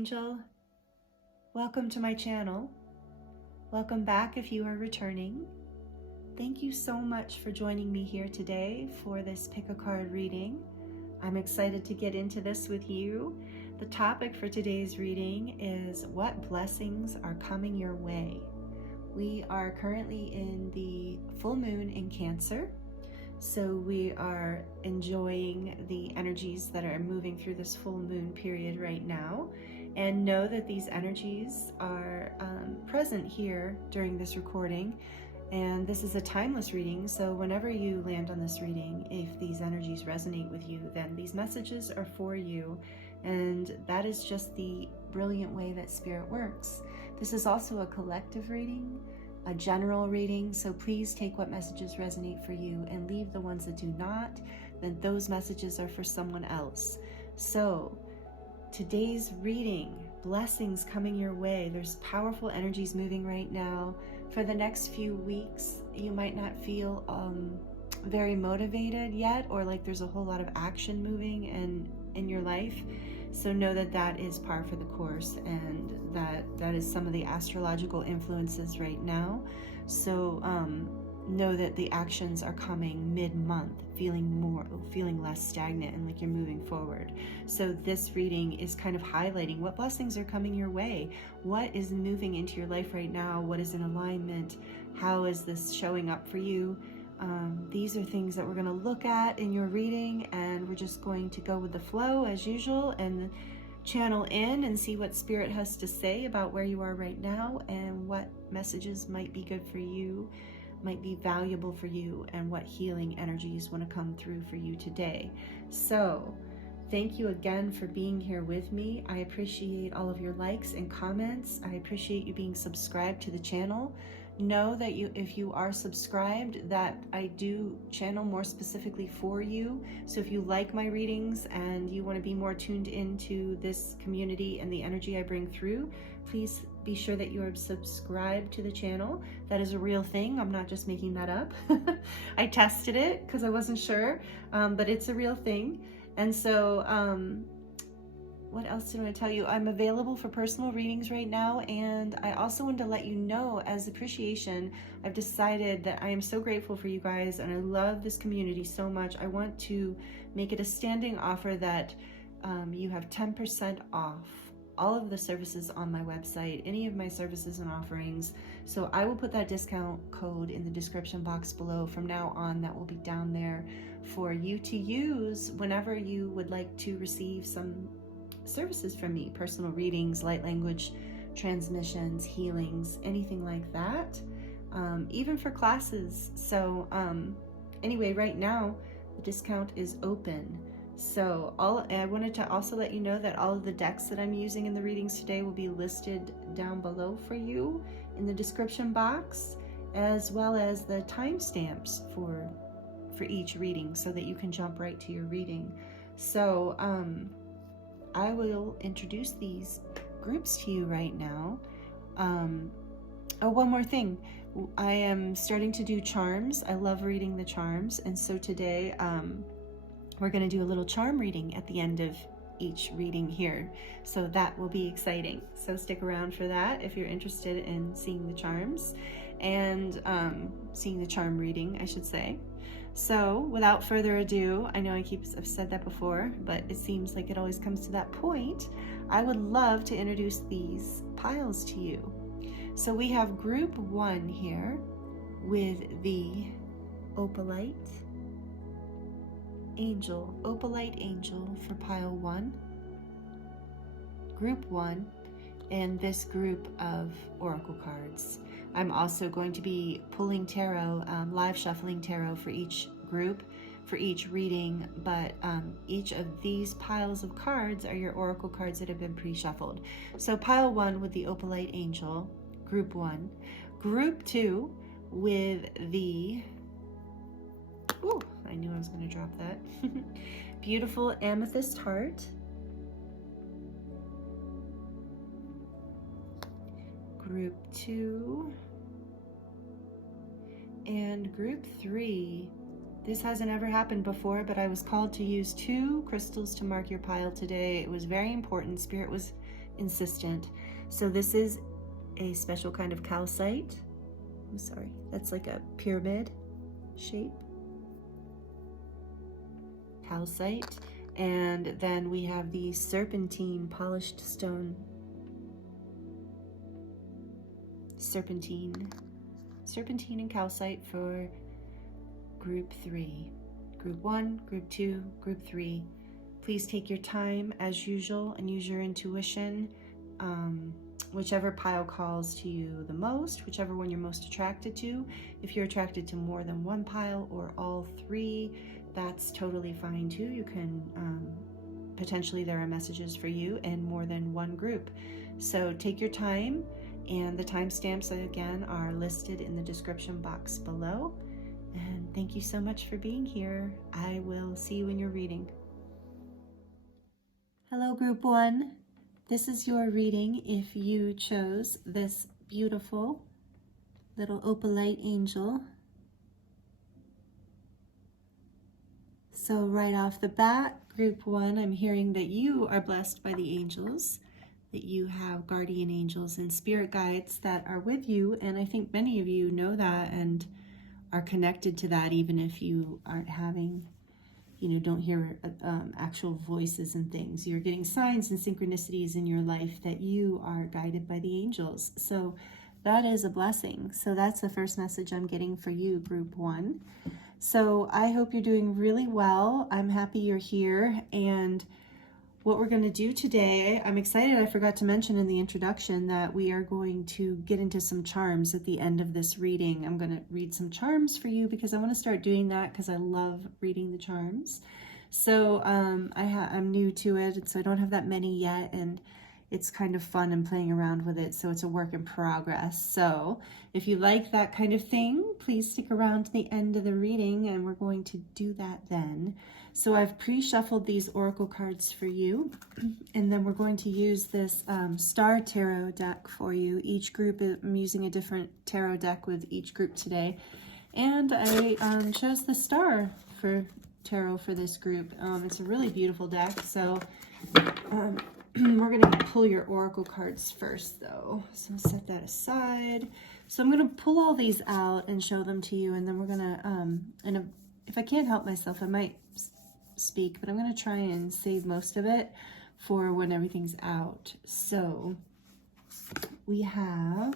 Angel. Welcome to my channel. Welcome back if you are returning. Thank you so much for joining me here today for this pick a card reading. I'm excited to get into this with you. The topic for today's reading is what blessings are coming your way. We are currently in the full moon in Cancer. So we are enjoying the energies that are moving through this full moon period right now, and know that these energies are present here during this recording. And this is a timeless reading, so whenever you land on this reading, if these energies resonate with you, then these messages are for you. And that is just the brilliant way that Spirit works. This is also a collective reading, a general reading, so please take what messages resonate for you and leave the ones that do not. Then those messages are for someone else. So today's reading, blessings coming your way. There's powerful energies moving right now. For the next few weeks, you might not feel very motivated yet, or like there's a whole lot of action moving in your life. So know that that is par for the course, and that is some of the astrological influences right now. So know that the actions are coming mid-month, feeling less stagnant and like you're moving forward. So this reading is kind of highlighting what blessings are coming your way. What is moving into your life right now? What is in alignment? How is this showing up for you? These are things that we're going to look at in your reading, and we're just going to go with the flow as usual and channel in and see what Spirit has to say about where you are right now and what messages might be good for you, might be valuable for you, and what healing energies want to come through for you today. So thank you again for being here with me. I appreciate all of your likes and comments. I appreciate you being subscribed to the channel. Know that if you are subscribed, that I do channel more specifically for you. So if you like my readings and you want to be more tuned into this community and the energy I bring through, please be sure that you are subscribed to the channel. That is a real thing. I'm not just making that up. I tested it because I wasn't sure, but it's a real thing. And so what else did I want to tell you? I'm available for personal readings right now, and I also wanted to let you know, as appreciation, I've decided that I am so grateful for you guys, and I love this community so much. I want to make it a standing offer that you have 10% off all of the services on my website, any of my services and offerings. So I will put that discount code in the description box below. From now on, that will be down there for you to use whenever you would like to receive some services from me, personal readings, light language transmissions, healings, anything like that, even for classes. So anyway, right now the discount is open. So I wanted to also let you know that all of the decks that I'm using in the readings today will be listed down below for you in the description box, as well as the timestamps for each reading, so that you can jump right to your reading. So I will introduce these groups to you right now. Oh, one more thing. I am starting to do charms. I love reading the charms. And so today we're going to do a little charm reading at the end of each reading here. So that will be exciting. So stick around for that if you're interested in seeing the charms and seeing the charm reading, I should say. So without further ado, I know I've said that before, but it seems like it always comes to that point. I would love to introduce these piles to you. So we have group 1 here with the Opalite Angel, Opalite Angel for pile 1, group 1, and this group of oracle cards. I'm also going to be pulling tarot, live shuffling tarot for each group, for each reading, but each of these piles of cards are your oracle cards that have been pre-shuffled. So pile 1 with the Opalite Angel, group 1. Group 2 with the, ooh, I knew I was going to drop that, beautiful Amethyst Heart. Group 2 and group 3. This hasn't ever happened before, but I was called to use 2 crystals to mark your pile today. It was very important. Spirit was insistent. So this is a special kind of calcite. I'm sorry, that's like a pyramid shape. Calcite. And then we have the serpentine polished stone. Serpentine and calcite for group 3. Group 1, group 2, group 3. Please take your time as usual and use your intuition. Whichever pile calls to you the most, whichever one you're most attracted to. If you're attracted to more than one pile or all 3, that's totally fine too. You can, potentially there are messages for you in more than one group. So take your time, and the timestamps again are listed in the description box below. And thank you so much for being here. I will see you in your reading. Hello, group 1. This is your reading if you chose this beautiful little opalite angel. So right off the bat, group 1, I'm hearing that you are blessed by the angels, that you have guardian angels and spirit guides that are with you. And I think many of you know that and are connected to that, even if you aren't having, don't hear actual voices and things. You're getting signs and synchronicities in your life that you are guided by the angels. So that is a blessing. So that's the first message I'm getting for you, group 1. So I hope you're doing really well. I'm happy you're here. And what we're going to do today, I'm excited. I forgot to mention in the introduction that we are going to get into some charms at the end of this reading. I'm going to read some charms for you because I want to start doing that because I love reading the charms. So I'm new to it, so I don't have that many yet, and it's kind of fun and playing around with it, so it's a work in progress. So if you like that kind of thing, please stick around to the end of the reading, and we're going to do that then. So I've pre-shuffled these oracle cards for you, and then we're going to use this star tarot deck for you. Each group, I'm using a different tarot deck with each group today, and I chose the star for tarot for this group. It's a really beautiful deck, so we're going to pull your oracle cards first, though. So set that aside. So I'm going to pull all these out and show them to you, and then we're going to, if I can't help myself, I might speak, but I'm going to try and save most of it for when everything's out. So we have,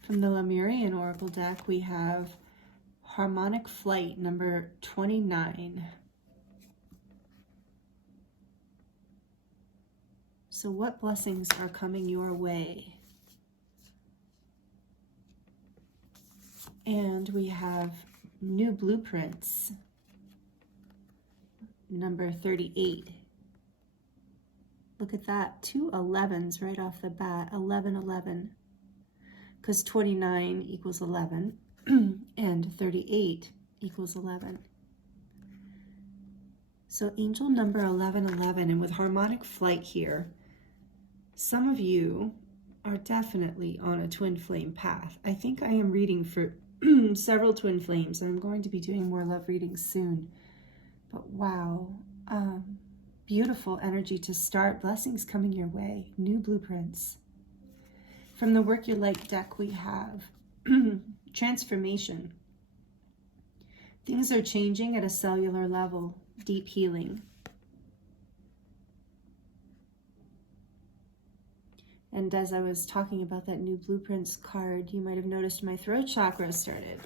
from the Lemurian oracle deck, we have Harmonic Flight number 29. So what blessings are coming your way? And we have New Blueprints, number 38. Look at that, 2 11s right off the bat, 11, 11. Because 29 equals 11, and 38 equals 11. So angel number 1111, and with harmonic flight here, some of you are definitely on a twin flame path. I think I am reading for several twin flames, and I'm going to be doing more love readings soon. But wow, beautiful energy to start. Blessings coming your way. New blueprints. From the Work Your Light deck, we have transformation. Things are changing at a cellular level. Deep healing. And as I was talking about that new blueprints card, you might have noticed my throat chakra started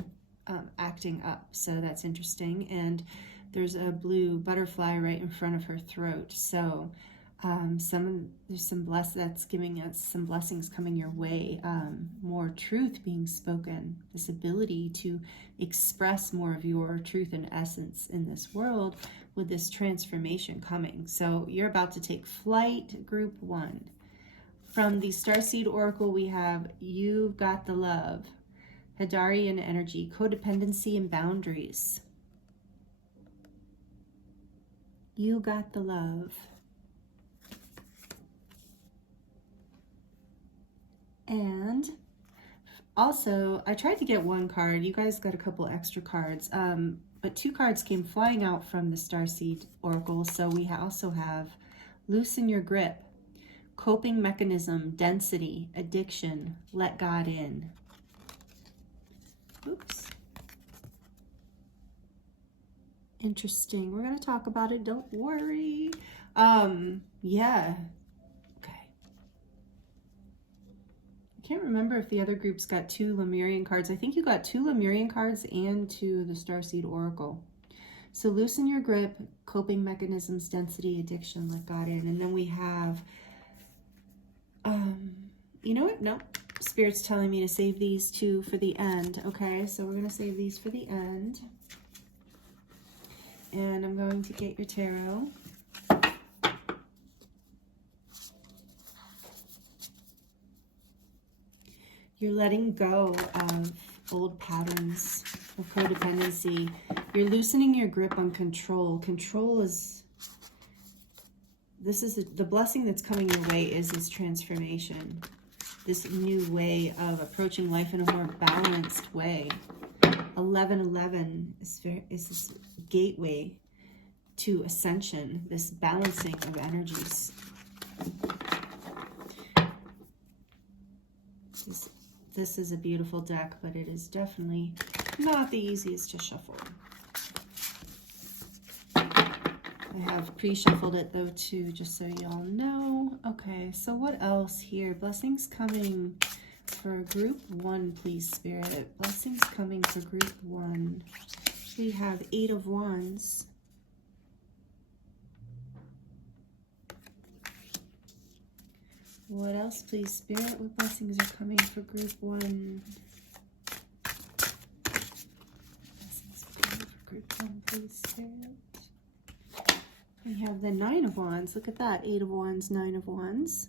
acting up. So that's interesting. And there's a blue butterfly right in front of her throat. So there's some that's giving us some blessings coming your way. More truth being spoken. This ability to express more of your truth and essence in this world with this transformation coming. So you're about to take flight, group 1. From the Starseed Oracle, we have You've Got the Love, Hadarian Energy, Codependency and Boundaries. You got the love. And also, I tried to get one card. You guys got a couple extra cards, but 2 cards came flying out from the Starseed Oracle. So we also have Loosen Your Grip, coping mechanism, density, addiction, let God in. Oops. Interesting. We're going to talk about it. Don't worry. Yeah. Okay. I can't remember if the other groups got 2 Lemurian cards. I think you got 2 Lemurian cards and 2 the Starseed Oracle. So loosen your grip, coping mechanisms, density, addiction, let God in. And then we have, you know what? No, Spirit's telling me to save these 2 for the end. Okay, so we're going to save these for the end. And I'm going to get your tarot. You're letting go of old patterns of codependency. You're loosening your grip on control. Control is, the blessing that's coming your way is this transformation. This new way of approaching life in a more balanced way. 1111 is this gateway to ascension, this balancing of energies. This is a beautiful deck, but it is definitely not the easiest to shuffle. I have pre-shuffled it though too, just so y'all know. Okay, so what else here? Blessings coming for group 1, please, Spirit. Blessings coming for group 1. We have 8 of Wands. What else, please, Spirit? What blessings are coming for group 1? Blessings are coming for group 1, please, Spirit. We have the 9 of Wands. Look at that. 8 of Wands, 9 of Wands.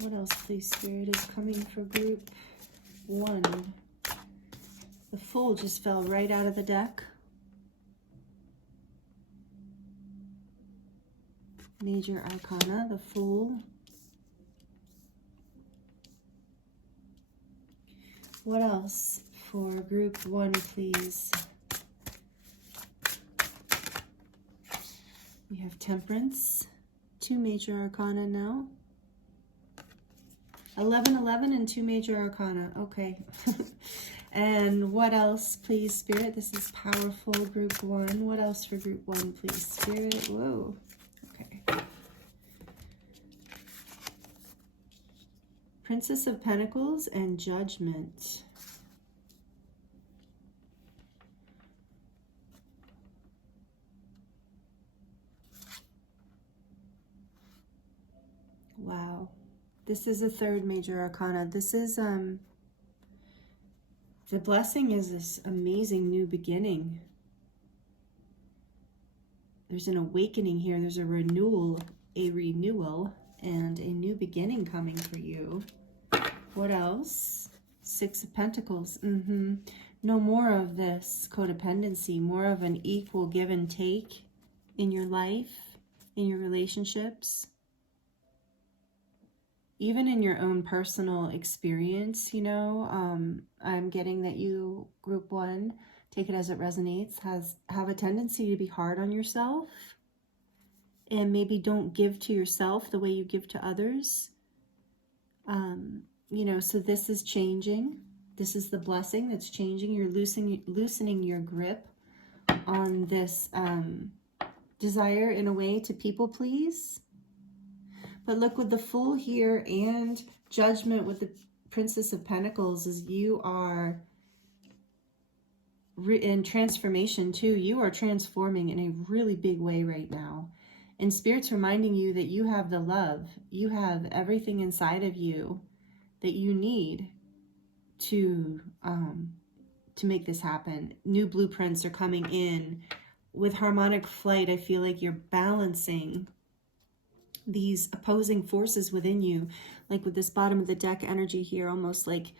What else, please, Spirit, is coming for group 1? The Fool just fell right out of the deck. Major Arcana, the Fool. What else for group 1, please? We have Temperance, 2 Major Arcana now. 1111 and 2 Major Arcana. Okay. And what else, please, Spirit? This is powerful, group 1. What else for group 1, please, Spirit? Whoa. Okay. Princess of Pentacles and Judgment. Wow. This is a 3rd Major Arcana. This is, the blessing is this amazing new beginning. There's an awakening here. There's a renewal, and a new beginning coming for you. What else? 6 of Pentacles. No more of this codependency, more of an equal give and take in your life, in your relationships. Even in your own personal experience, you know, I'm getting that you, group 1, take it as it resonates, have a tendency to be hard on yourself and maybe don't give to yourself the way you give to others. You know, so this is changing. This is the blessing that's changing. You're loosening your grip on this desire in a way to people please. But look, with the Fool here and Judgment with the Princess of Pentacles, is you are in transformation too. You are transforming in a really big way right now. And Spirit's reminding you that you have the love. You have everything inside of you that you need to make this happen. New blueprints are coming in. With harmonic flight, I feel like you're balancing these opposing forces within you, like with this bottom of the deck energy here, almost like,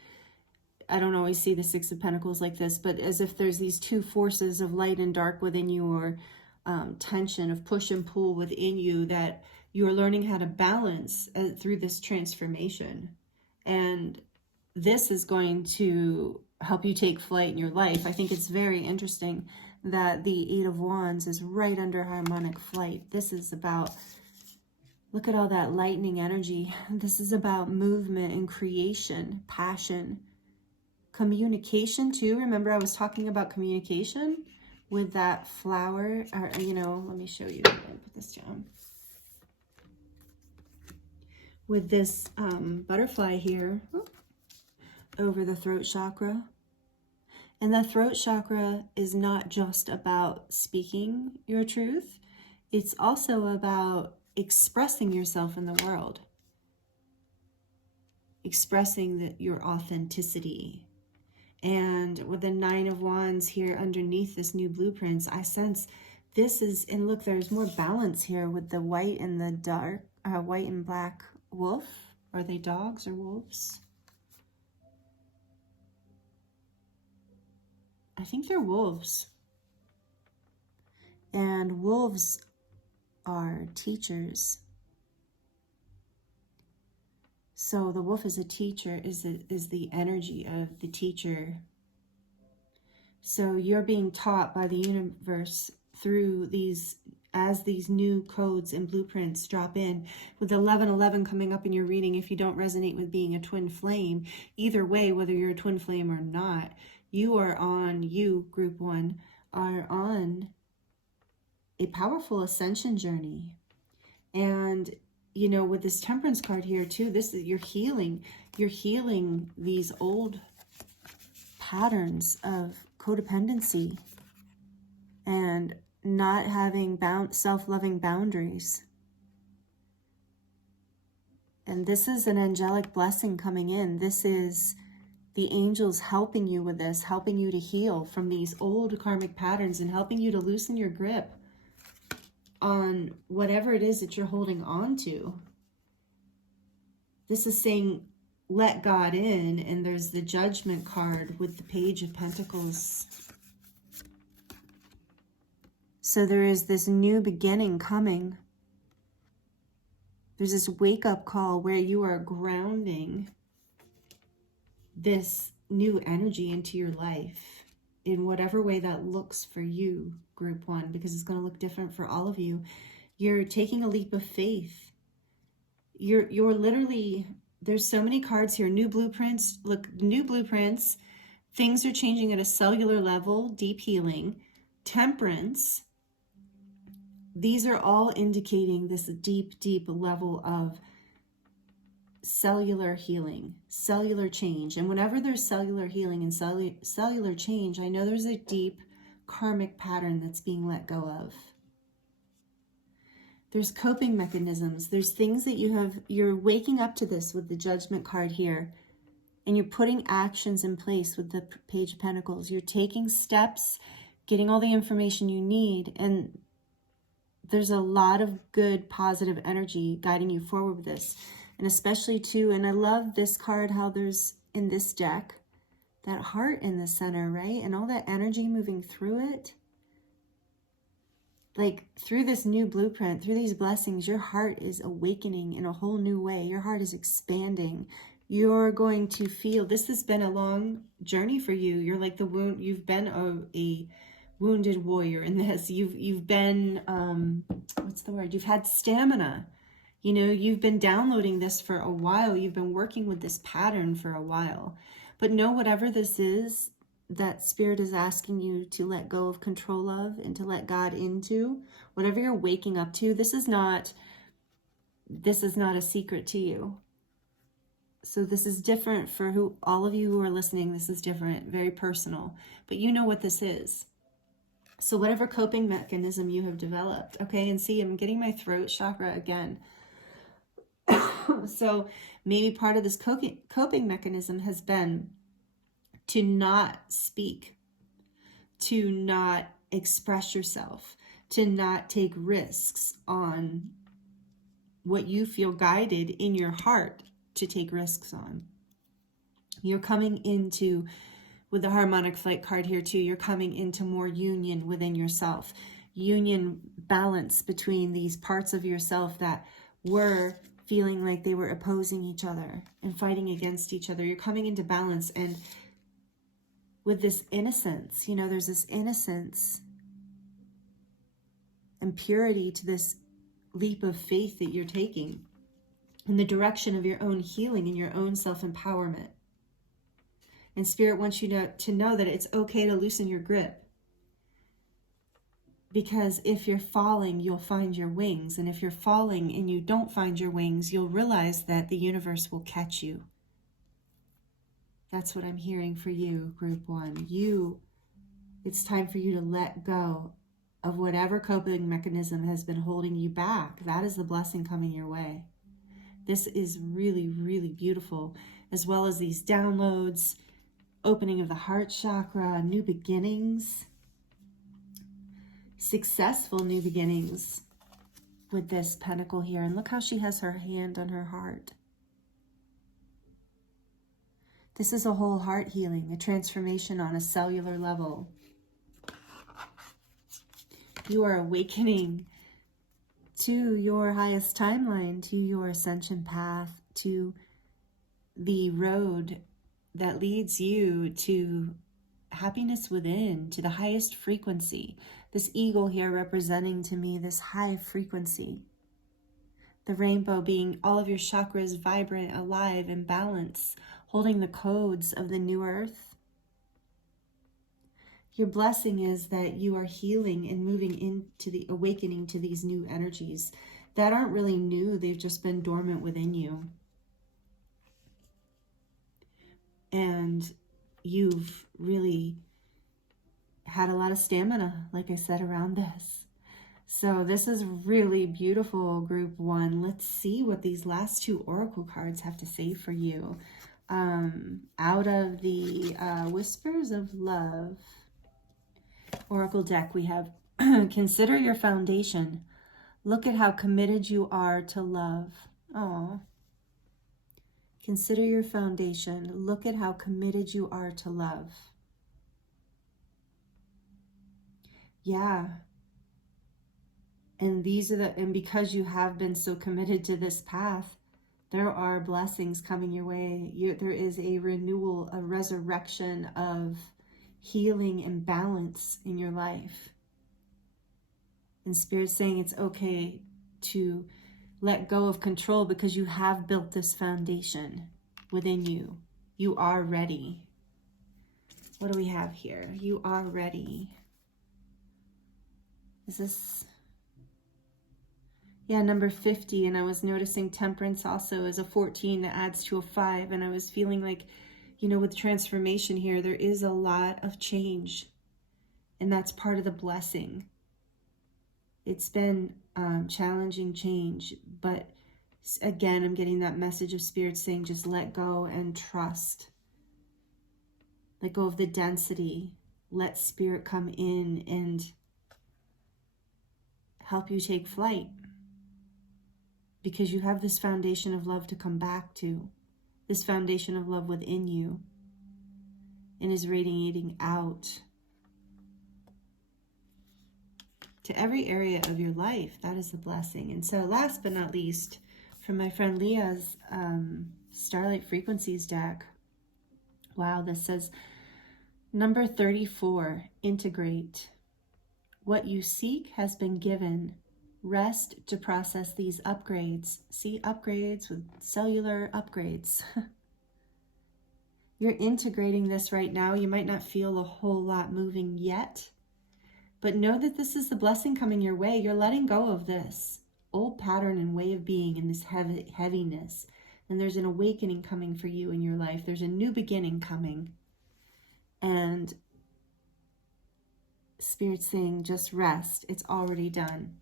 I don't always see the 6 of Pentacles like this, but as if there's these 2 forces of light and dark within you, or tension of push and pull within you that you're learning how to balance through this transformation. And this is going to help you take flight in your life. I think it's very interesting that the Eight of Wands is right under harmonic flight. This is about, look at all that lightning energy. This is about movement and creation, passion, communication too. Remember I was talking about communication with that flower, or, you know, let me show you. Let me put this down. With this butterfly here over the throat chakra. And the throat chakra is not just about speaking your truth. It's also about expressing yourself in the world. Expressing your authenticity. And with the Nine of Wands here underneath this new blueprints, I sense this is, and look, there's more balance here with the white and the dark, white and black wolf. Are they dogs or wolves? I think they're wolves. And wolves are teachers. So the wolf is a teacher, is the energy of the teacher. So you're being taught by the universe through these, as these new codes and blueprints drop in. With 1111 coming up in your reading, if you don't resonate with being a twin flame, either way, whether you're a twin flame or not, you, group one, are on a powerful ascension journey. And, you know, with this Temperance card here too, this is, you're healing these old patterns of codependency and not having self-loving boundaries. And this is an angelic blessing coming in. This is the angels helping you with this, helping you to heal from these old karmic patterns and helping you to loosen your grip on whatever it is that you're holding on to. This is saying, let God in, and there's the Judgment card with the Page of Pentacles. So there is this new beginning coming. There's this wake-up call where you are grounding this new energy into your life in whatever way that looks for you, group one, because it's going to look different for all of you. You're taking a leap of faith. You're literally, there's so many cards here. New blueprints. Look, new blueprints. Things are changing at a cellular level. Deep healing. Temperance. These are all indicating this deep, deep level of cellular healing, cellular change. And whenever there's cellular healing and cellular change, I know there's a deep karmic pattern that's being let go of. There's coping mechanisms. There's things that you're waking up to this with the Judgment card here, and you're putting actions in place with the Page of Pentacles. You're taking steps, getting all the information you need, and there's a lot of good, positive energy guiding you forward with this. And especially too, and I love this card, how there's in this deck, that heart in the center, right? And all that energy moving through it. Like through this new blueprint, through these blessings, your heart is awakening in a whole new way. Your heart is expanding. You're going to feel, this has been a long journey for you. You're like the wound, you've been a wounded warrior in this. You've been, what's the word? You've had stamina. You know, you've been downloading this for a while. You've been working with this pattern for a while. But know whatever this is that Spirit is asking you to let go of control of and to let God into, whatever you're waking up to, this is not a secret to you. So this is different for all of you who are listening. This is different, very personal. But you know what this is. So whatever coping mechanism you have developed, okay, and see, I'm getting my throat chakra again. So maybe part of this coping mechanism has been to not speak, to not express yourself, to not take risks on what you feel guided in your heart to take risks on. You're coming into, with the harmonic flight card here too, you're coming into more union within yourself. Union, balance between these parts of yourself that were feeling like they were opposing each other and fighting against each other. You're coming into balance, and with this innocence, you know, there's this innocence and purity to this leap of faith that you're taking in the direction of your own healing and your own self-empowerment. And Spirit wants you to know that it's okay to loosen your grip. Because if you're falling, you'll find your wings. And if you're falling and you don't find your wings, you'll realize that the universe will catch you. That's what I'm hearing for you, Group 1. It's time for you to let go of whatever coping mechanism has been holding you back. That is the blessing coming your way. This is really, really beautiful, as well as these downloads, opening of the heart chakra, new beginnings, successful new beginnings with this pentacle here. And look how she has her hand on her heart. This is a whole heart healing, a transformation on a cellular level. You are awakening to your highest timeline, to your ascension path, to the road that leads you to happiness within, to the highest frequency. This eagle here representing to me this high frequency. The rainbow being all of your chakras vibrant, alive, in balance, holding the codes of the new earth. Your blessing is that you are healing and moving into the awakening to these new energies that aren't really new. They've just been dormant within you. And you've really had a lot of stamina, like I said, around this. So this is really beautiful, Group 1. Let's see what these last 2 oracle cards have to say for you. Out of the Whispers of Love oracle deck, we have consider your foundation. Look at how committed you are to love. Aww. Consider your foundation. Look at how committed you are to love. Yeah. And because you have been so committed to this path, there are blessings coming your way. There is a renewal, a resurrection of healing and balance in your life. And Spirit's saying it's okay to let go of control because you have built this foundation within you. You are ready. What do we have here? You are ready. Is this... Yeah, number 50, and I was noticing temperance also is a 14 that adds to a 5, and I was feeling like, you know, with transformation here, there is a lot of change, and that's part of the blessing. It's been challenging change, but again, I'm getting that message of Spirit saying just let go and trust. Let go of the density. Let Spirit come in and help you take flight. Because you have this foundation of love to come back to, this foundation of love within you, and is radiating out to every area of your life. That is the blessing. And so last but not least, from my friend Leah's Starlight Frequencies deck, wow, this says, number 34, integrate. What you seek has been given. Rest to process these upgrades. See, upgrades with cellular upgrades. You're integrating this right now. You might not feel a whole lot moving yet, but know that this is the blessing coming your way. You're letting go of this old pattern and way of being and this heaviness. And there's an awakening coming for you in your life. There's a new beginning coming. And Spirit's saying, just rest. It's already done.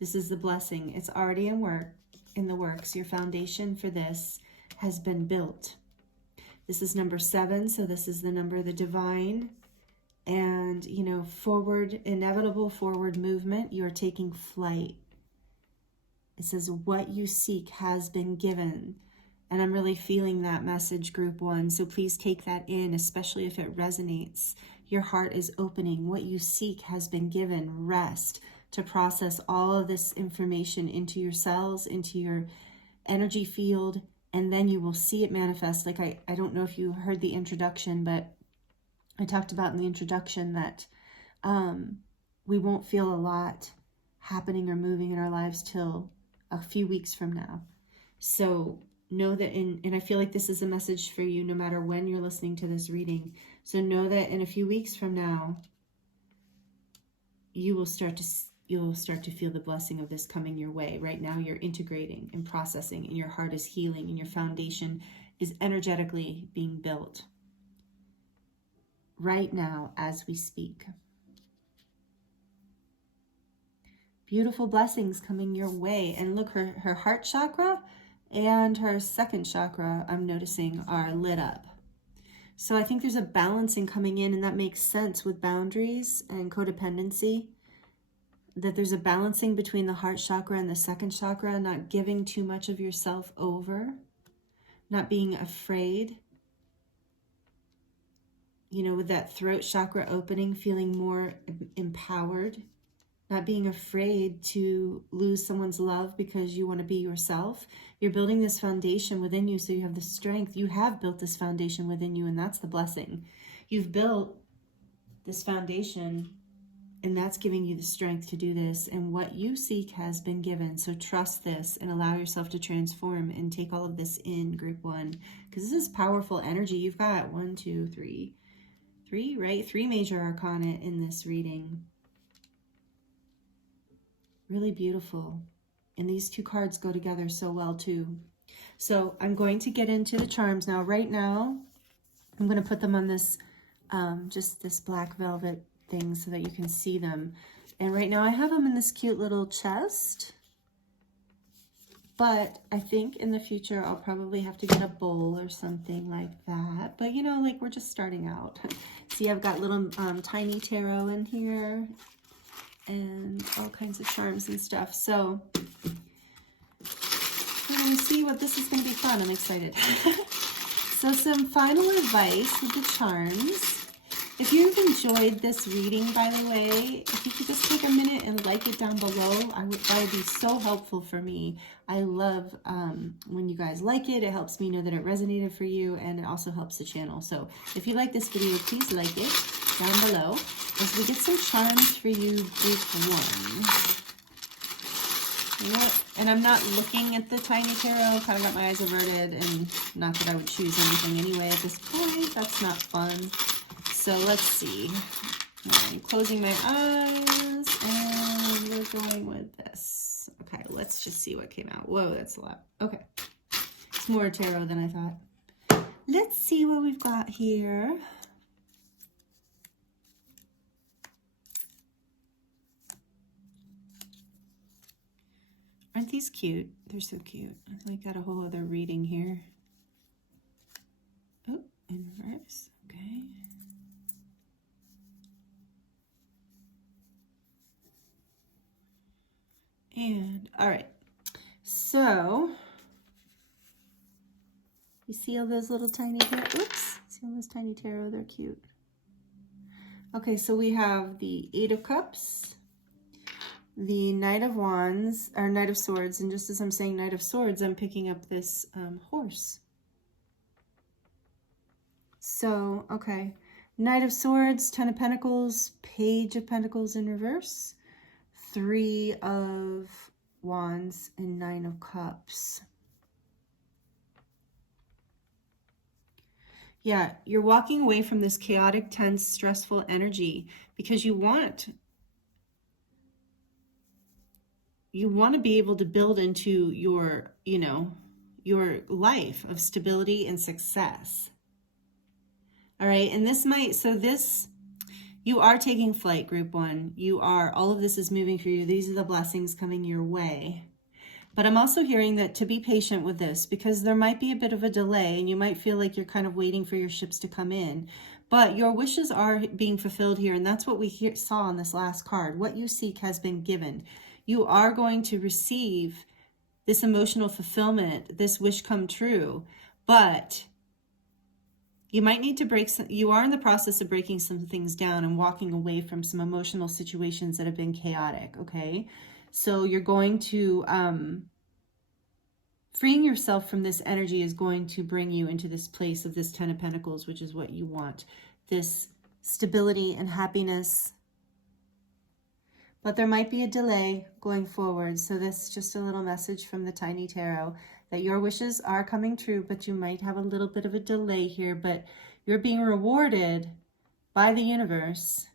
This is the blessing. It's already in the works. Your foundation for this has been built. This is number 7, so this is the number of the divine. And, you know, forward, inevitable forward movement. You're taking flight. It says, what you seek has been given. And I'm really feeling that message, Group 1. So please take that in, especially if it resonates. Your heart is opening. What you seek has been given. Rest to process all of this information into your cells, into your energy field, and then you will see it manifest. Like I don't know if you heard the introduction, but I talked about in the introduction that we won't feel a lot happening or moving in our lives till a few weeks from now. So know that and I feel like this is a message for you no matter when you're listening to this reading. So know that in a few weeks from now, you'll start to feel the blessing of this coming your way. Right now you're integrating and processing, and your heart is healing, and your foundation is energetically being built right now as we speak. Beautiful blessings coming your way. And look, her heart chakra and her second chakra, I'm noticing, are lit up. So I think there's a balancing coming in, and that makes sense with boundaries and codependency, that there's a balancing between the heart chakra and the second chakra, not giving too much of yourself over, not being afraid. You know, with that throat chakra opening, feeling more empowered, not being afraid to lose someone's love because you want to be yourself. You're building this foundation within you, so you have the strength. You have built this foundation within you, and that's the blessing. You've built this foundation, and that's giving you the strength to do this. And what you seek has been given. So trust this and allow yourself to transform and take all of this in, group one, because this is powerful energy. You've got 3, right? 3 major arcana in this reading. Really beautiful. And these 2 cards go together so well too. So I'm going to get into the charms now. Right now, I'm going to put them on this, just this black velvet thing so that you can see them. And right now I have them in this cute little chest. But I think in the future I'll probably have to get a bowl or something like that. But you know, like, we're just starting out. See, I've got little tiny tarot in here, and all kinds of charms and stuff. So we're going to see what this is going to be fun. I'm excited. So some final advice with the charms. If you've enjoyed this reading, by the way, if you could just take a minute and like it down below, that would be so helpful for me. I love when you guys like it. It helps me know that it resonated for you, and it also helps the channel. So if you like this video, please like it down below as we get some charms for you, group one. And I'm not looking at the tiny tarot, kind of got my eyes averted, and not that I would choose anything anyway at this point. That's not fun. So let's see. I'm closing my eyes, and we're going with this. Okay, let's just see what came out. Whoa, that's a lot. Okay. It's more tarot than I thought. Let's see what we've got here. Aren't these cute? They're so cute. I got a whole other reading here. Oh, in reverse. Okay. And all right, so you see all those little tiny tarot? Oops, see all those tiny tarot? They're cute. Okay, so we have the 8 of Cups, the Knight of Wands, or Knight of Swords, and just as I'm saying Knight of Swords, I'm picking up this horse. So, okay, Knight of Swords, 10 of Pentacles, Page of Pentacles in reverse, 3 of Wands, and 9 of Cups. Yeah, you're walking away from this chaotic, tense, stressful energy because you want to be able to build into your, your life of stability and success. All right, and you are taking flight, group one. All of this is moving for you. These are the blessings coming your way. But I'm also hearing that to be patient with this, because there might be a bit of a delay, and you might feel like you're kind of waiting for your ships to come in. But your wishes are being fulfilled here, and that's what we saw on this last card. What you seek has been given. You are going to receive this emotional fulfillment, this wish come true, but you might need to you are in the process of breaking some things down and walking away from some emotional situations that have been chaotic, okay? So you're going to, freeing yourself from this energy is going to bring you into this place of this 10 of Pentacles, which is what you want. This stability and happiness. but there might be a delay going forward. So this is just a little message from the Tiny Tarot that your wishes are coming true, but you might have a little bit of a delay here, but you're being rewarded by the universe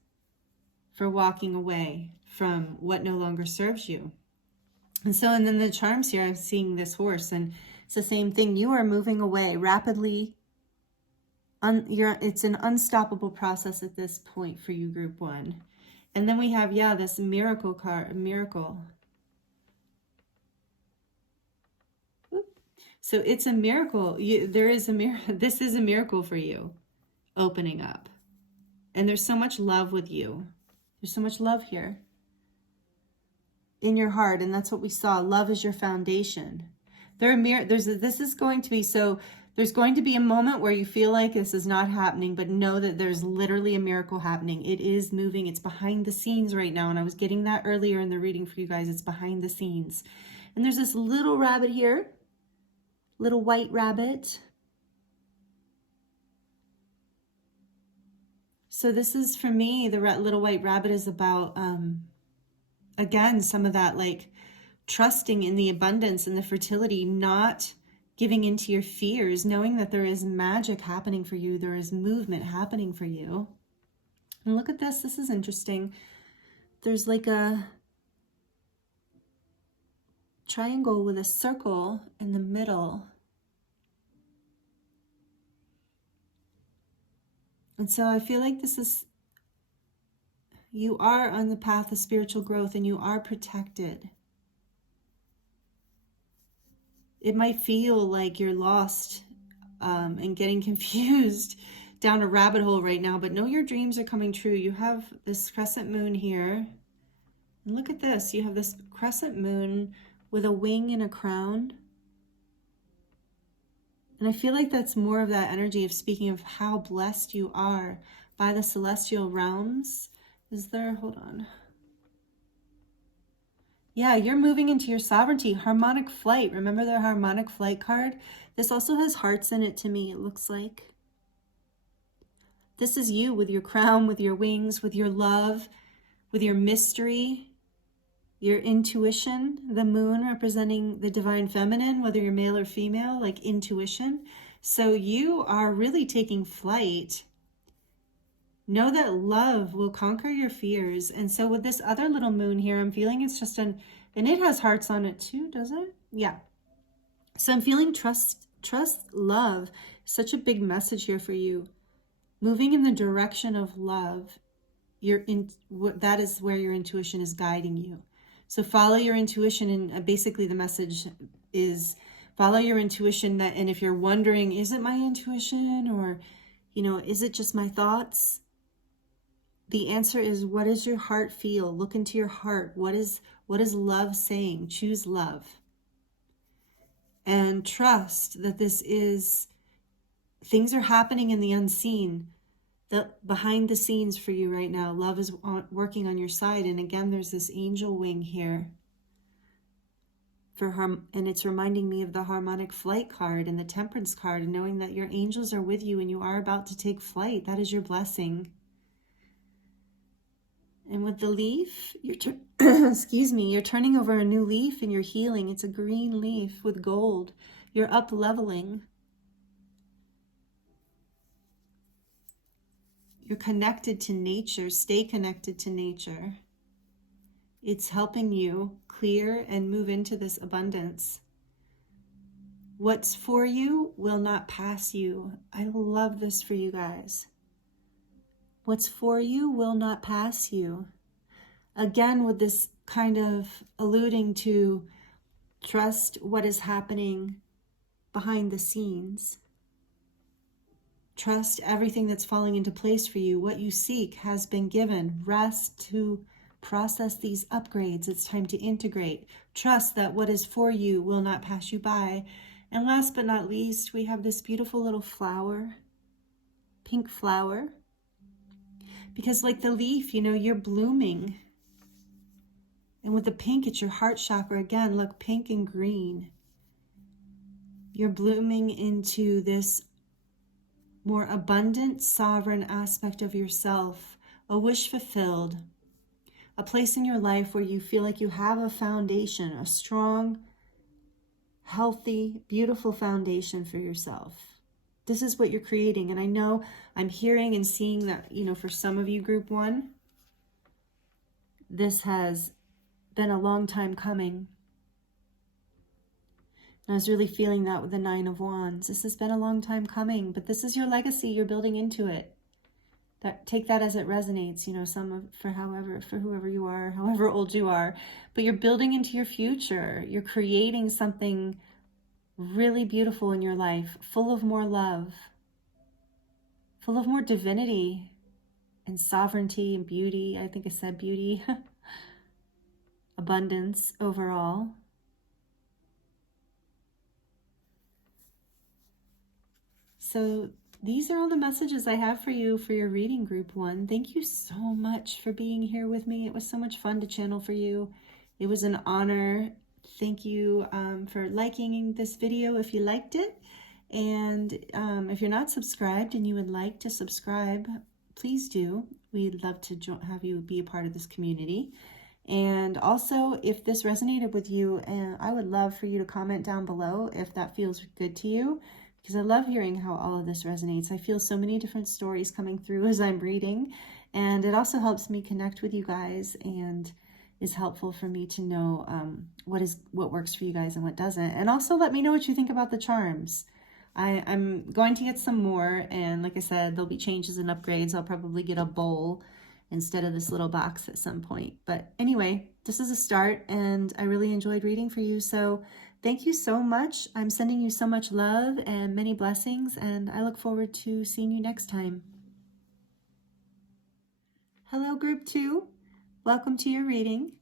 for walking away from what no longer serves you. And so, and then the charms here, I'm seeing this horse, and it's the same thing. You are moving away rapidly. It's an unstoppable process at this point for you, group 1. And then we have, yeah, this miracle card, miracle. So it's a miracle. There is a miracle. This is a miracle for you, opening up. And there's so much love with you. There's so much love here in your heart, and that's what we saw. Love is your foundation. There's going to be a moment where you feel like this is not happening, but know that there's literally a miracle happening. It is moving. It's behind the scenes right now, and I was getting that earlier in the reading for you guys. It's behind the scenes. And there's this little rabbit here, little white rabbit. So this is, for me, the little white rabbit is about, again, some of that like trusting in the abundance and the fertility, not giving into your fears, knowing that there is magic happening for you. There is movement happening for you. And look at this. This is interesting. There's like a triangle with a circle in the middle. And so I feel like you are on the path of spiritual growth, and you are protected. It might feel like you're lost and getting confused down a rabbit hole right now, but know your dreams are coming true. You have this crescent moon here. And look at this. You have this crescent moon with a wing and a crown. And I feel like that's more of that energy of speaking of how blessed you are by the celestial realms. Is there, hold on. Yeah, you're moving into your sovereignty. Harmonic flight. Remember the harmonic flight card? This also has hearts in it to me, it looks like. This is you with your crown, with your wings, with your love, with your mystery, your intuition. The moon representing the divine feminine, whether you're male or female, like intuition. So you are really taking flight. Know that love will conquer your fears. And so with this other little moon here, I'm feeling it's just and it has hearts on it too, does it? Yeah. So I'm feeling trust, love. Such a big message here for you. Moving in the direction of love. That is where your intuition is guiding you. So follow your intuition, and basically the message is follow your intuition. And if you're wondering, is it my intuition, or, is it just my thoughts? The answer is, what does your heart feel? Look into your heart. What is love saying? Choose love. And trust that things are happening in the unseen, that behind the scenes for you right now. Love is working on your side. And again, there's this angel wing here. And it's reminding me of the harmonic flight card and the temperance card, and knowing that your angels are with you and you are about to take flight. That is your blessing. And with the leaf, you're turning over a new leaf and you're healing. It's a green leaf with gold. You're up leveling. You're connected to nature. Stay connected to nature. It's helping you clear and move into this abundance. What's for you will not pass you. I love this for you guys. What's for you will not pass you. Again, with this kind of alluding to trust what is happening behind the scenes. Trust everything that's falling into place for you. What you seek has been given. Rest to process these upgrades. It's time to integrate. Trust that what is for you will not pass you by. And last but not least, we have this beautiful little flower, pink flower. Because like the leaf, you're blooming. And with the pink, it's your heart chakra. Again, look, pink and green. You're blooming into this more abundant, sovereign aspect of yourself. A wish fulfilled. a place in your life where you feel like you have a foundation, a strong, healthy, beautiful foundation for yourself. This is what you're creating. And I know I'm hearing and seeing that, you know, for some of you, group one, this has been a long time coming. And I was really feeling that with the Nine of Wands. This has been a long time coming, but this is your legacy. You're building into it. Take that as it resonates, you know, for whoever you are, however old you are, but you're building into your future. You're creating something really beautiful in your life, full of more love, full of more divinity and sovereignty and beauty. I think I said beauty. Abundance overall. So these are all the messages I have for you for your reading, group one. Thank you so much for being here with me. It was so much fun to channel for you. It was an honor. Thank you for liking this video if you liked it. And if you're not subscribed and you would like to subscribe, please do. We'd love to have you be a part of this community. And also, if this resonated with you, I would love for you to comment down below if that feels good to you, because I love hearing how all of this resonates. I feel so many different stories coming through as I'm reading, and it also helps me connect with you guys and is helpful for me to know what works for you guys and what doesn't. And also let me know what you think about the charms. I'm going to get some more, and like I said, there'll be changes and upgrades. I'll probably get a bowl instead of this little box at some point. But anyway, this is a start, and I really enjoyed reading for you. So thank you so much. I'm sending you so much love and many blessings, and I look forward to seeing you next time. Hello, group two. Welcome to your reading.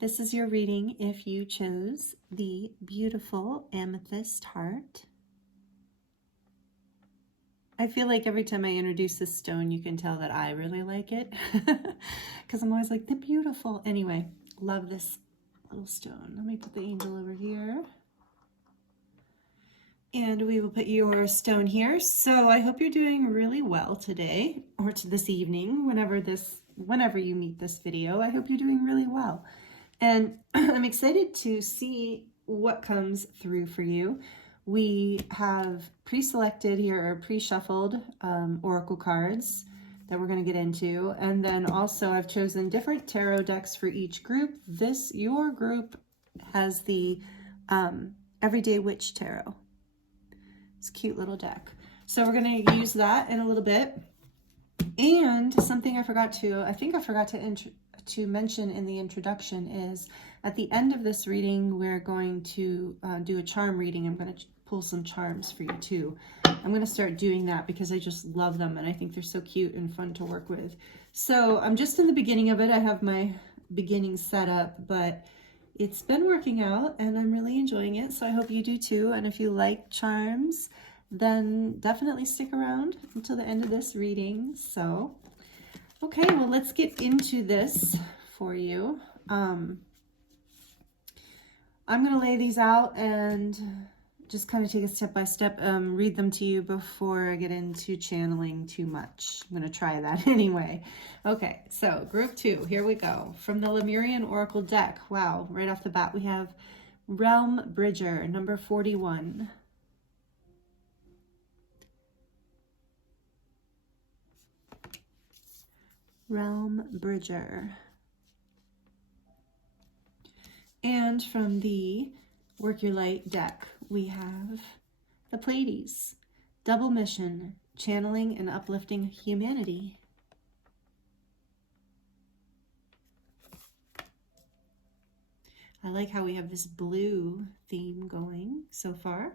This is your reading if you chose the beautiful amethyst heart. I feel like every time I introduce this stone, you can tell that I really like it because I'm always like, the beautiful. Anyway, love this little stone. Let me put the angel over here. And we will put your stone here. So I hope you're doing really well today, or to this evening, whenever you meet this video. I hope you're doing really well. And I'm excited to see what comes through for you. We have pre-selected here, or pre-shuffled oracle cards that we're going to get into. And then also I've chosen different tarot decks for each group. Your group has the Everyday Witch Tarot. It's a cute little deck. So we're going to use that in a little bit. And something I forgot to mention in the introduction is at the end of this reading, we're going to do a charm reading. I'm going to pull some charms for you too. I'm going to start doing that because I just love them and I think they're so cute and fun to work with. So I'm just in the beginning of it. I have my beginning set up, but it's been working out and I'm really enjoying it. So I hope you do too. And if you like charms, then definitely stick around until the end of this reading. So, okay, well, let's get into this for you. I'm going to lay these out and just kind of take a step by step, read them to you before I get into channeling too much. I'm going to try that anyway. Okay, so group two, here we go. From the Lemurian Oracle deck. Wow, right off the bat, we have Realm Bridger, number 41. Realm Bridger. And from the Work Your Light deck, we have the Pleiades, Double Mission, Channeling and Uplifting Humanity. I like how we have this blue theme going so far.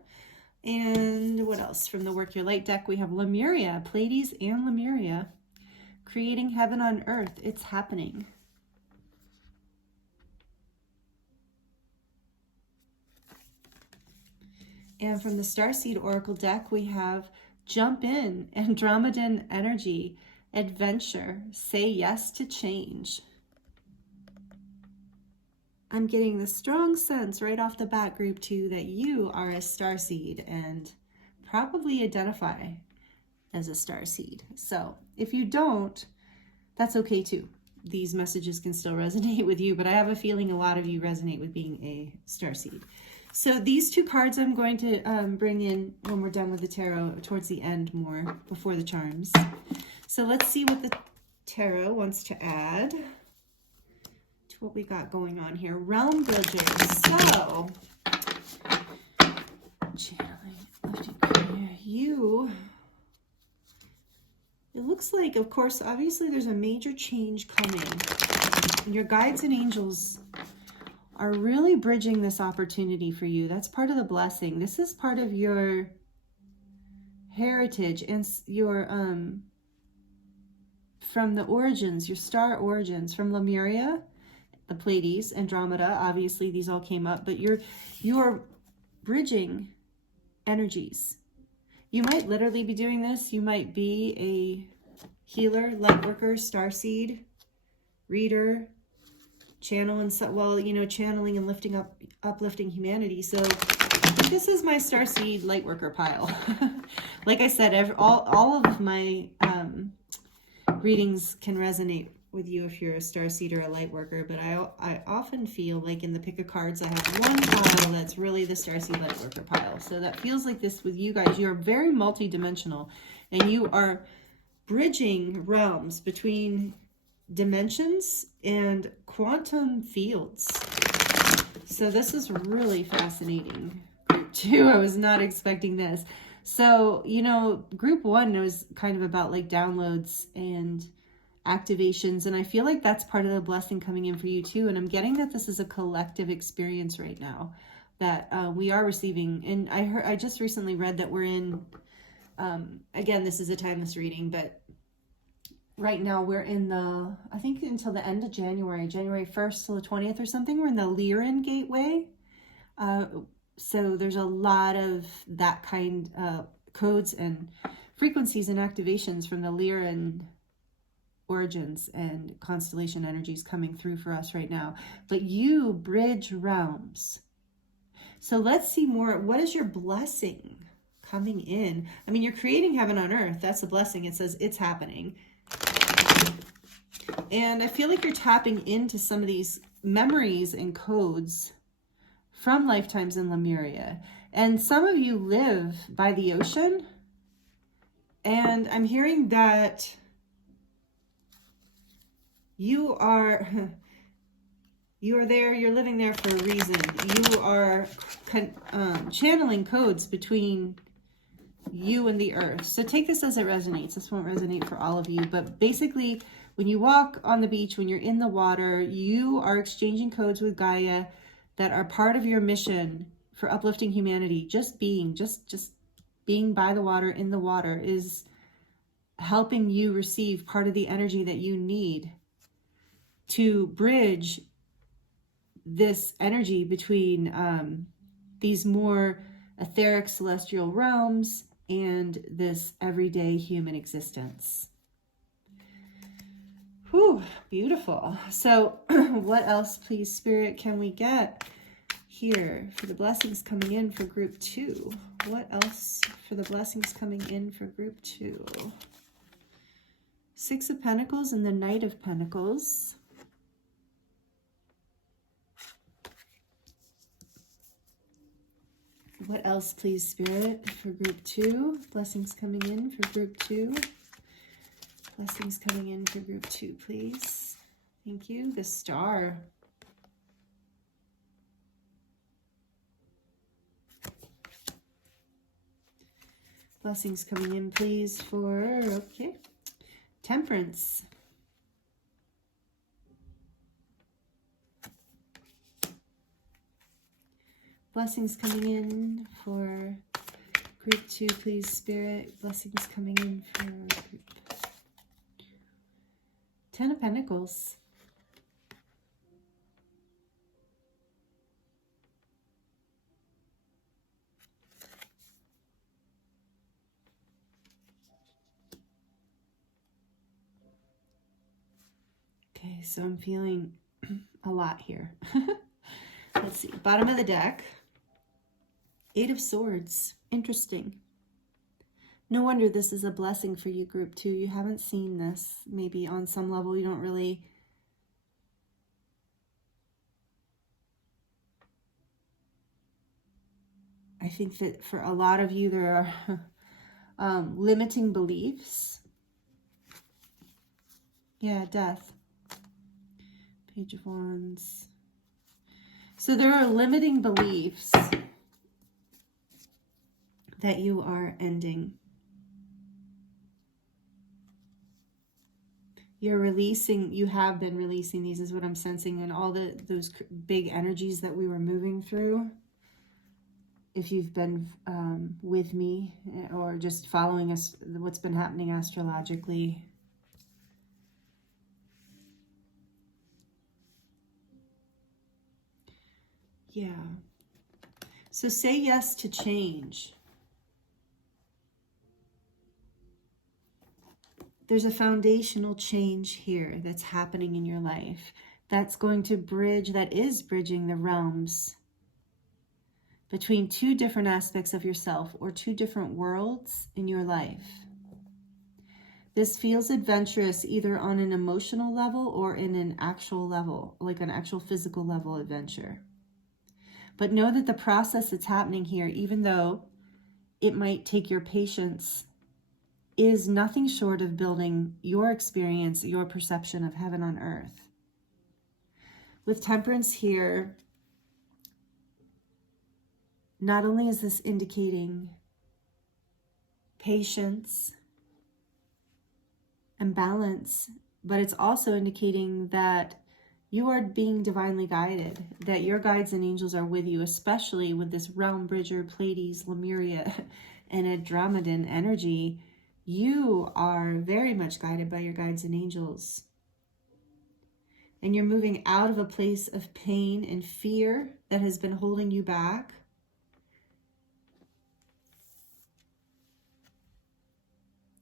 And what else? From the Work Your Light deck, we have Lemuria, Pleiades and Lemuria, Creating Heaven on Earth. It's happening. And from the Starseed Oracle deck, we have Jump In, Andromedan Energy, Adventure, Say Yes to Change. I'm getting the strong sense right off the bat, group two, that you are a starseed and probably identify as a starseed. So if you don't, that's okay too. these messages can still resonate with you, but I have a feeling a lot of you resonate with being a starseed. So these two cards I'm going to bring in when we're done with the tarot towards the end more, before the charms. So let's see what the tarot wants to add to what we got going on here. Realm bridges. So, it looks like, of course, obviously there's a major change coming. And your guides and angels are really bridging this opportunity for you. That's part of the blessing. This is part of your heritage and your, from the origins, your star origins, from Lemuria, the Pleiades, Andromeda, obviously these all came up, but you're bridging energies. You might literally be doing this. You might be a healer, light worker, starseed, reader, channel, and so, well, you know, channeling and uplifting humanity. So this is my starseed light worker pile. Like I said, all of my readings can resonate with you if you're a starseed or a light worker, but I often feel like in the pick of cards I have one pile that's really the starseed light worker pile. So that feels like this with you guys. You're very multi-dimensional, and you are bridging realms between dimensions and quantum fields. So this is really fascinating. Group 2, I was not expecting this. So, you know, group 1 was kind of about like downloads and activations, and I feel like that's part of the blessing coming in for you too. And I'm getting that this is a collective experience right now that we are receiving. And I just recently read that we're in, again, this is a timeless reading, but right now we're in the, I think until the end of January 1st till the 20th or something, we're in the Lemurian gateway. So there's a lot of that kind of codes and frequencies and activations from the Lemurian origins and constellation energies coming through for us right now. But you bridge realms. So let's see more. What is your blessing coming in? I mean, you're creating heaven on earth. That's a blessing. It says it's happening. And I feel like you're tapping into some of these memories and codes from lifetimes in Lemuria. And some of you live by the ocean. And I'm hearing that you are there, you're living there for a reason. You are channeling codes between you and the earth. So take this as it resonates. This won't resonate for all of you, but basically when you walk on the beach, when you're in the water, you are exchanging codes with Gaia that are part of your mission for uplifting humanity. Just being by the water, in the water, is helping you receive part of the energy that you need to bridge this energy between these more etheric celestial realms and this everyday human existence. Whew, beautiful. So what else, please, Spirit, can we get here for the blessings coming in for group 2? What else for the blessings coming in for group 2? Six of Pentacles and the Knight of Pentacles. What else, please, Spirit, for group 2? Blessings coming in for group 2. Blessings coming in for group 2, please. Thank you. The Star. Blessings coming in, please, for, okay, Temperance. Blessings coming in for group 2, please, Spirit. Blessings coming in for group 10 of Pentacles. Okay, so I'm feeling a lot here. Let's see. Bottom of the deck. 8 of Swords. Interesting. No wonder this is a blessing for you, group 2. You haven't seen this. Maybe on some level you don't really I think that for a lot of you, there are limiting beliefs. Yeah, death. Page of Wands. So there are limiting beliefs that you are ending. You're releasing, you have been releasing these, is what I'm sensing, and all those big energies that we were moving through. If you've been with me or just following us, what's been happening astrologically. Yeah. So say yes to change. There's a foundational change here that's happening in your life that's going to bridge, that is bridging the realms between two different aspects of yourself or two different worlds in your life. This feels adventurous either on an emotional level or in an actual level, like an actual physical level adventure. But know that the process that's happening here, even though it might take your patience, is nothing short of building your experience, your perception of heaven on earth. With Temperance here, not only is this indicating patience and balance, but it's also indicating that you are being divinely guided, that your guides and angels are with you, especially with this Realm Bridger, Pleiades, Lemuria, and Andromedan energy. You are very much guided by your guides and angels. And you're moving out of a place of pain and fear that has been holding you back.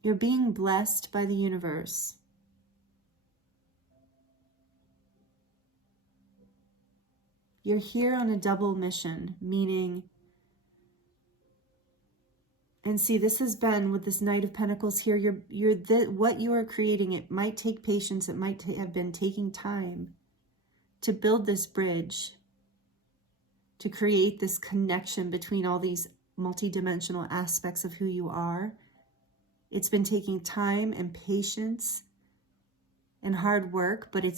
You're being blessed by the universe. You're here on a double mission, meaning, and see, this has been with this Knight of Pentacles here, what you are creating, it might take patience, it might have been taking time to build this bridge, to create this connection between all these multidimensional aspects of who you are. It's been taking time and patience and hard work, but it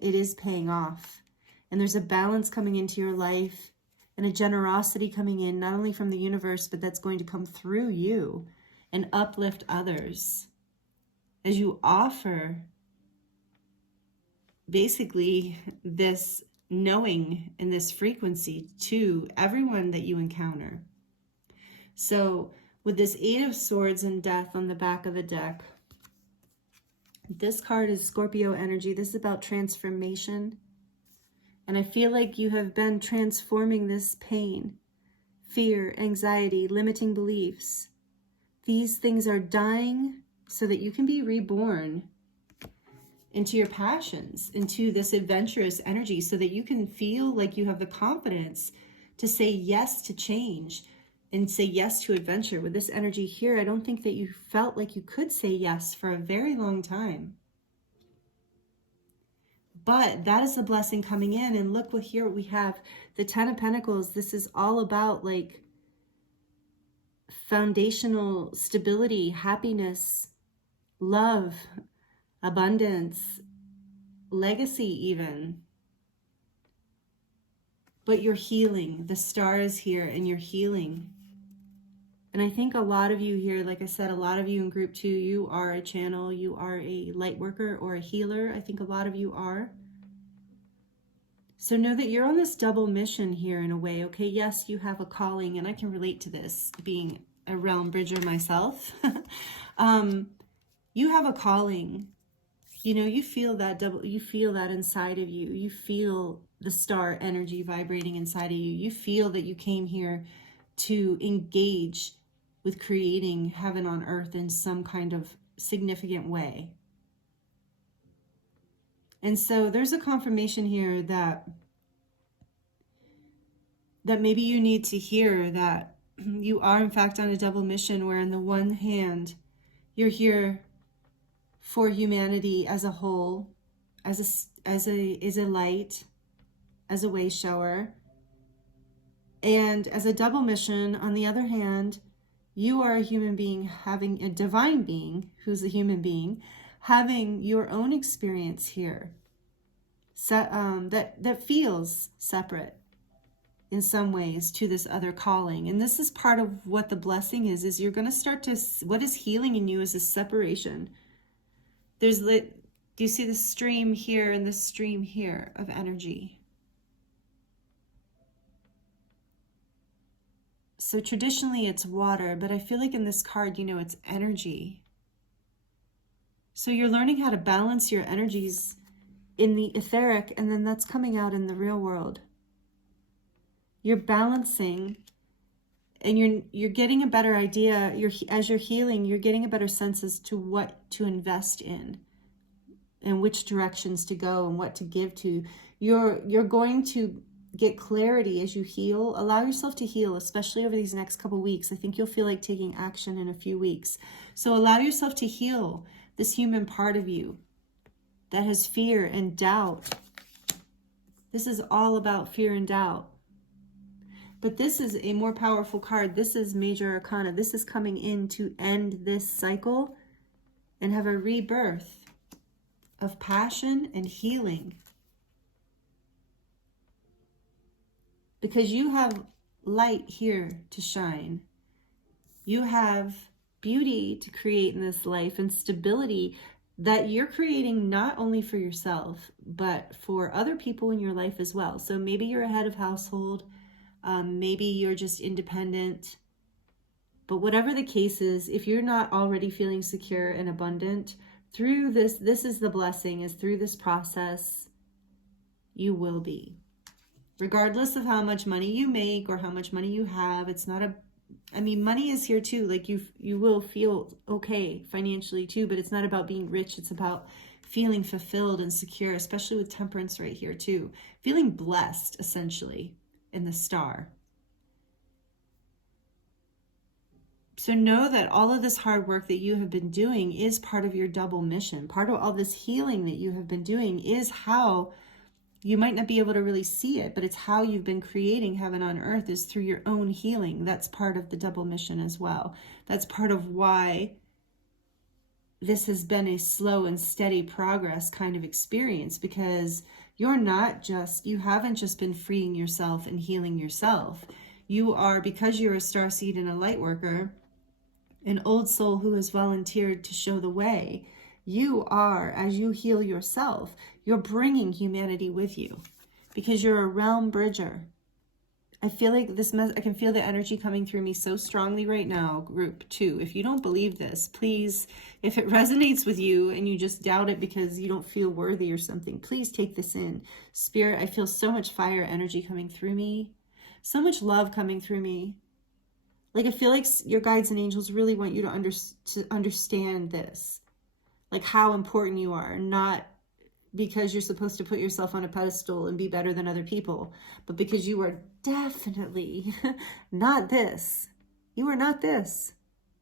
is paying off. And there's a balance coming into your life and a generosity coming in, not only from the universe, but that's going to come through you and uplift others as you offer basically this knowing and this frequency to everyone that you encounter. So with this Eight of Swords and Death on the back of the deck, this card is Scorpio energy. This is about transformation. And I feel like you have been transforming this pain, fear, anxiety, limiting beliefs. These things are dying so that you can be reborn into your passions, into this adventurous energy, so that you can feel like you have the confidence to say yes to change and say yes to adventure. With this energy here, I don't think that you felt like you could say yes for a very long time. But that is the blessing coming in. And look what here we have, the Ten of Pentacles. This is all about like foundational stability, happiness, love, abundance, legacy even. But you're healing. The star is here and you're healing. And I think a lot of you here, like I said, a lot of you in group 2, you are a channel, you are a light worker or a healer. I think a lot of you are. So know that you're on this double mission here in a way, okay? Yes, you have a calling, and I can relate to this, being a realm bridger myself. You have a calling. You know, you feel that you feel that inside of you. You feel the star energy vibrating inside of you. You feel that you came here to engage with creating heaven on earth in some kind of significant way. And so there's a confirmation here that maybe you need to hear that you are in fact on a double mission, where on the one hand, you're here for humanity as a whole, as a light, as a way shower. And as a double mission, on the other hand, you are a human being having a divine being who's a human being, having your own experience here that feels separate in some ways to this other calling. And this is part of what the blessing is you're going to start to, what is healing in you is this separation. Do you see the stream here and the stream here of energy? So traditionally it's water, but I feel like in this card, it's energy. So you're learning how to balance your energies in the etheric, and then that's coming out in the real world. You're balancing, and you're getting a better idea. As you're healing, you're getting a better sense as to what to invest in and which directions to go and what to give to. You're going to get clarity as you heal. Allow yourself to heal, especially over these next couple weeks. I think you'll feel like taking action in a few weeks. So allow yourself to heal this human part of you that has fear and doubt. This is all about fear and doubt. But this is a more powerful card. This is Major Arcana. This is coming in to end this cycle and have a rebirth of passion and healing. Because you have light here to shine. You have beauty to create in this life and stability that you're creating not only for yourself, but for other people in your life as well. So maybe you're a head of household, maybe you're just independent, but whatever the case is, if you're not already feeling secure and abundant, through this is the blessing, is through this process, you will be. Regardless of how much money you make or how much money you have, it's not money is here too. Like you will feel okay financially too, but it's not about being rich. It's about feeling fulfilled and secure, especially with temperance right here too. Feeling blessed, essentially, in the star. So know that all of this hard work that you have been doing is part of your double mission. Part of all this healing that you have been doing is how you might not be able to really see it, but it's how you've been creating heaven on earth, is through your own healing. That's part of the double mission as well. That's part of why this has been a slow and steady progress kind of experience, because you haven't just been freeing yourself and healing yourself. You are, because you're a starseed and a light worker, an old soul who has volunteered to show the way. You are, as you heal yourself, you're bringing humanity with you, because you're a realm bridger. I feel like I can feel the energy coming through me so strongly right now, group 2. If you don't believe this, please, if it resonates with you and you just doubt it because you don't feel worthy or something, please take this in. Spirit, I feel so much fire energy coming through me, so much love coming through me. Like, I feel like your guides and angels really want you to understand this. Like how important you are, not because you're supposed to put yourself on a pedestal and be better than other people, but because you are definitely not this. You are not this.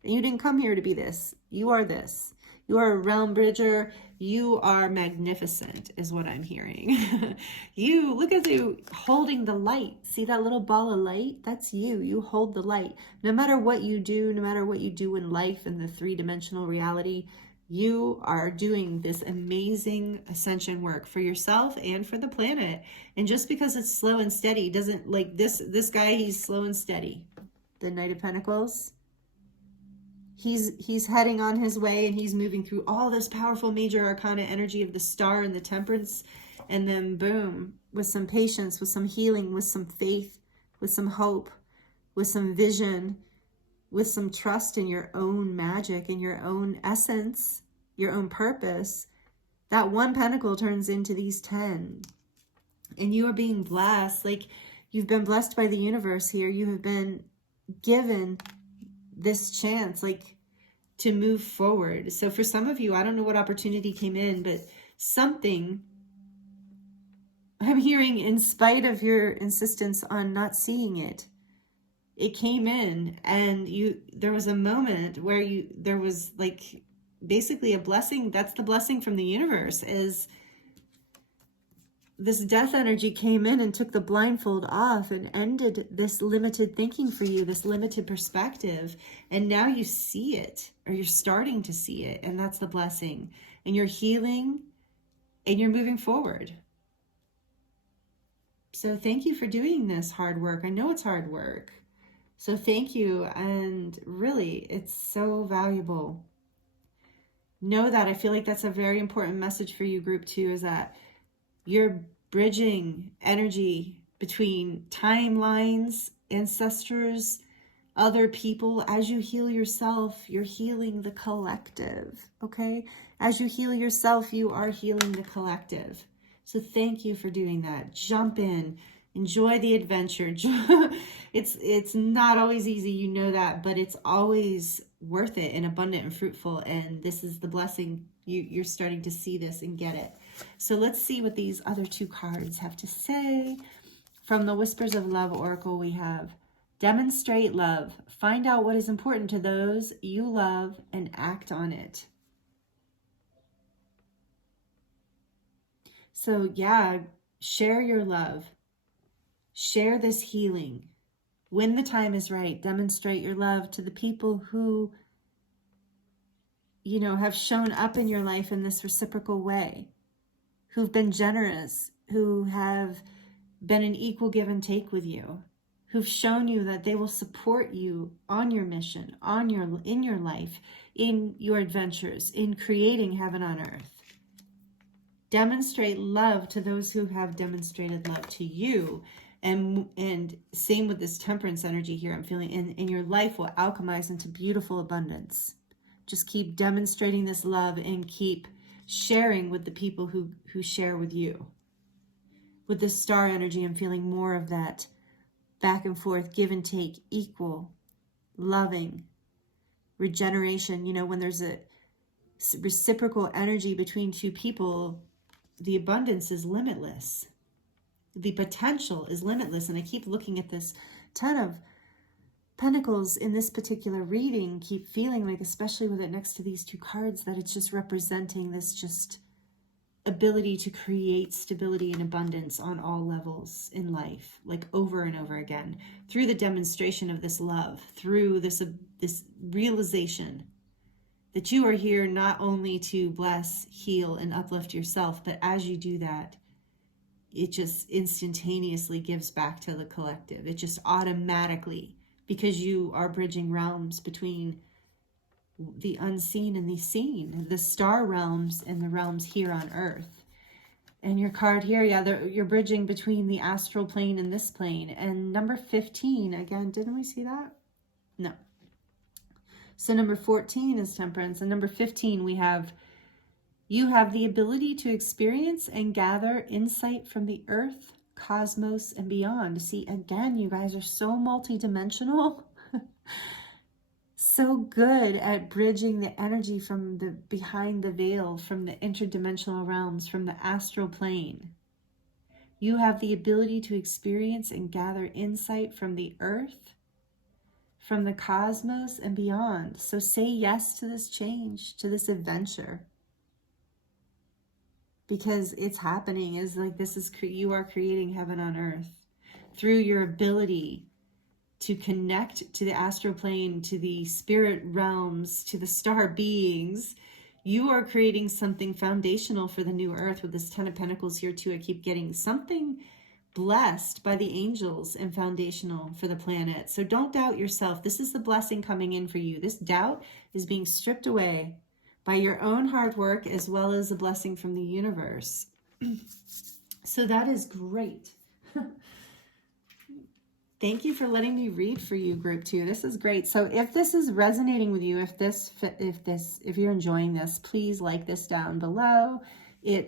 And you didn't come here to be this. You are this. You are a realm bridger. You are magnificent, is what I'm hearing. You, look at you holding the light. See that little ball of light? That's you. You hold the light. No matter what you do, no matter what you do in life, in the three-dimensional reality, you are doing this amazing ascension work for yourself and for the planet. And just because it's slow and steady doesn't, like this guy, he's slow and steady. The Knight of Pentacles. He's heading on his way, and he's moving through all this powerful major arcana energy of the star and the temperance. And then boom, with some patience, with some healing, with some faith, with some hope, with some vision, with some trust in your own magic, in your own essence, your own purpose, that one pentacle turns into these 10. And you are being blessed. Like, you've been blessed by the universe here. You have been given this chance, like, to move forward. So for some of you, I don't know what opportunity came in, but something, I'm hearing, in spite of your insistence on not seeing it, it came in, and there was a moment where there was like basically a blessing. That's the blessing from the universe, is this death energy came in and took the blindfold off and ended this limited thinking for you, this limited perspective. And now you see it, or you're starting to see it. And that's the blessing. And you're healing and you're moving forward. So thank you for doing this hard work. I know it's hard work. So thank you. And really, it's so valuable. Know that. I feel like that's a very important message for you, group 2, is that you're bridging energy between timelines, ancestors, other people. As you heal yourself, you're healing the collective, okay? As you heal yourself, you are healing the collective. So thank you for doing that. Jump in. Enjoy the adventure. It's not always easy, you know that, but it's always worth it and abundant and fruitful. And this is the blessing. You're starting to see this and get it. So let's see what these other 2 cards have to say. From the Whispers of Love Oracle, we have demonstrate love. Find out what is important to those you love and act on it. So yeah, share your love. Share this healing. When the time is right, demonstrate your love to the people who, you know, have shown up in your life in this reciprocal way, who've been generous, who have been an equal give and take with you, who've shown you that they will support you on your mission, in your life, in your adventures, in creating heaven on earth. Demonstrate love to those who have demonstrated love to you. And same with this temperance energy here. I'm feeling in your life will alchemize into beautiful abundance. Just keep demonstrating this love and keep sharing with the people who share with you. With this star energy, I'm feeling more of that back and forth, give and take, equal, loving, regeneration. You know, when there's a reciprocal energy between 2 people, the abundance is limitless. The potential is limitless. And I keep looking at this 10 of Pentacles in this particular reading, keep feeling like, especially with it next to these 2 cards, that it's just representing this just ability to create stability and abundance on all levels in life, like over and over again, through the demonstration of this love, through this realization that you are here not only to bless, heal, and uplift yourself, but as you do that, it just instantaneously gives back to the collective. It just automatically, because you are bridging realms between the unseen and the seen, the star realms and the realms here on earth. And your card here, yeah, you're bridging between the astral plane and this plane. And number 15, again, didn't we see that? No. So number 14 is temperance. And number 15, we have, you have the ability to experience and gather insight from the earth, cosmos, and beyond. See, again, you guys are so multidimensional. So good at bridging the energy from the behind the veil, from the interdimensional realms, from the astral plane. You have the ability to experience and gather insight from the earth, from the cosmos, and beyond. So say yes to this change, to this adventure. Because it's happening. Is like, this is, you are creating heaven on earth through your ability to connect to the astral plane, to the spirit realms, to the star beings. You are creating something foundational for the new earth with this 10 of Pentacles here too. I keep getting something blessed by the angels and foundational for the planet. So don't doubt yourself. This is the blessing coming in for you. This doubt is being stripped away by your own hard work, as well as a blessing from the universe. So that is great. Thank you for letting me read for you, group 2. This is great. So if this is resonating with you, if you're enjoying this, please like this down below. It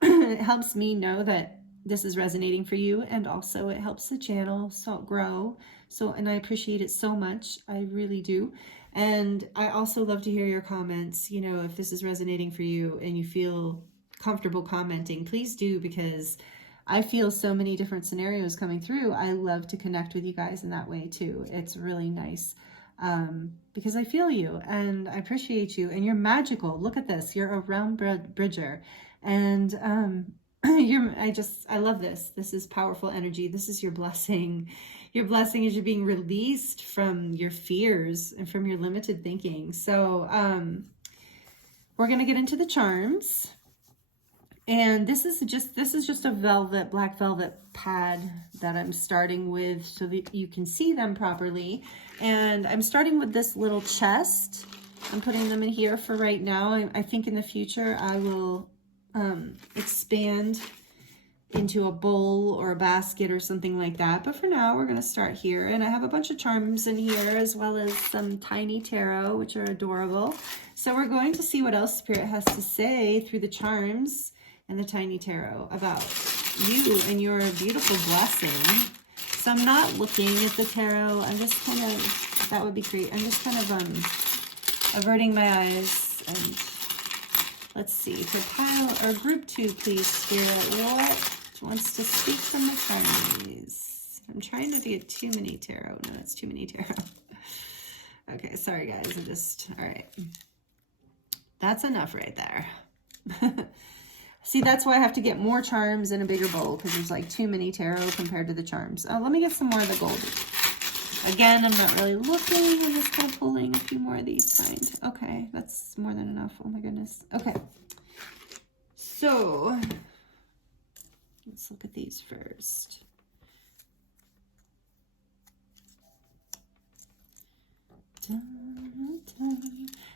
it helps me know that this is resonating for you, and also it helps the channel grow. So, and I appreciate it so much. I really do. And I also love to hear your comments. You know, if this is resonating for you and you feel comfortable commenting, please do, because I feel so many different scenarios coming through. I love to connect with you guys in that way too. It's really nice because I feel you and I appreciate you, and you're magical. Look at this. You're a realm bridger. And I love this. This is powerful energy. This is your blessing. Your blessing is you're being released from your fears and from your limited thinking. So we're going to get into the charms. And this is just a black velvet pad that I'm starting with so that you can see them properly. And I'm starting with this little chest. I'm putting them in here for right now. I think in the future I will expand into a bowl or a basket or something like that. But for now, we're going to start here. And I have a bunch of charms in here as well as some tiny tarot, which are adorable. So we're going to see what else Spirit has to say through the charms and the tiny tarot about you and your beautiful blessing. So I'm not looking at the tarot. I'm just kind of, that would be great. I'm just kind of averting my eyes. And let's see, for pile or group 2, please, Spirit, what wants to speak from the charms? I'm trying not to get too many tarot. No, that's too many tarot. Okay, sorry guys, all right. That's enough right there. See, that's why I have to get more charms in a bigger bowl, because there's like too many tarot compared to the charms. Oh, let me get some more of the gold. Again, I'm not really looking. I'm just kind of pulling a few more of these kind. Okay, that's more than enough. Oh my goodness. Okay. So, let's look at these first.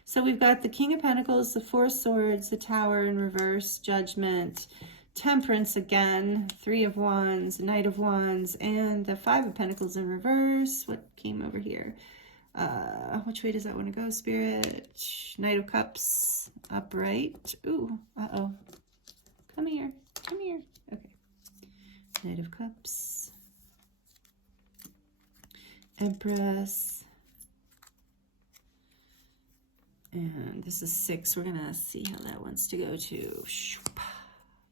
So we've got the King of Pentacles, the Four Swords, the Tower in reverse, Judgment, Temperance again, Three of Wands, Knight of Wands, and the Five of Pentacles in reverse. What came over here? Which way does that want to go, Spirit? Knight of Cups, upright. Ooh, uh-oh. Come here. Come here. Okay. Knight of Cups. Empress. And this is 6. We're going to see how that wants to go to.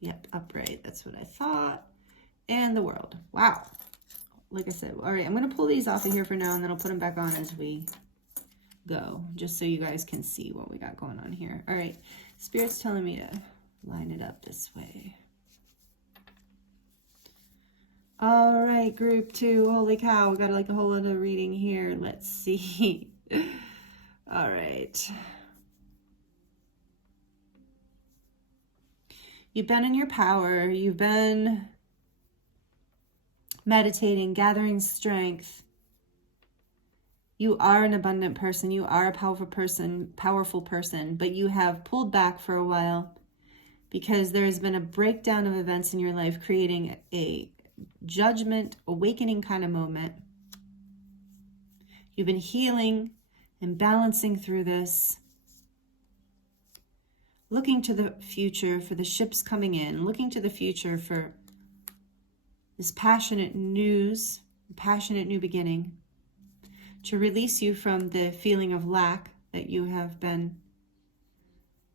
Yep, upright. That's what I thought. And the World. Wow. Like I said, all right, I'm going to pull these off of here for now, and then I'll put them back on as we go, just so you guys can see what we got going on here. All right, Spirit's telling me to line it up this way. All right, group 2. Holy cow, we got like a whole other reading here. Let's see. All right. You've been in your power. You've been meditating, gathering strength. You are an abundant person. You are a powerful person, but you have pulled back for a while because there has been a breakdown of events in your life, creating a judgment, awakening kind of moment. You've been healing and balancing through this, looking to the future for the ships coming in, looking to the future for this passionate news, passionate new beginning, to release you from the feeling of lack that you have been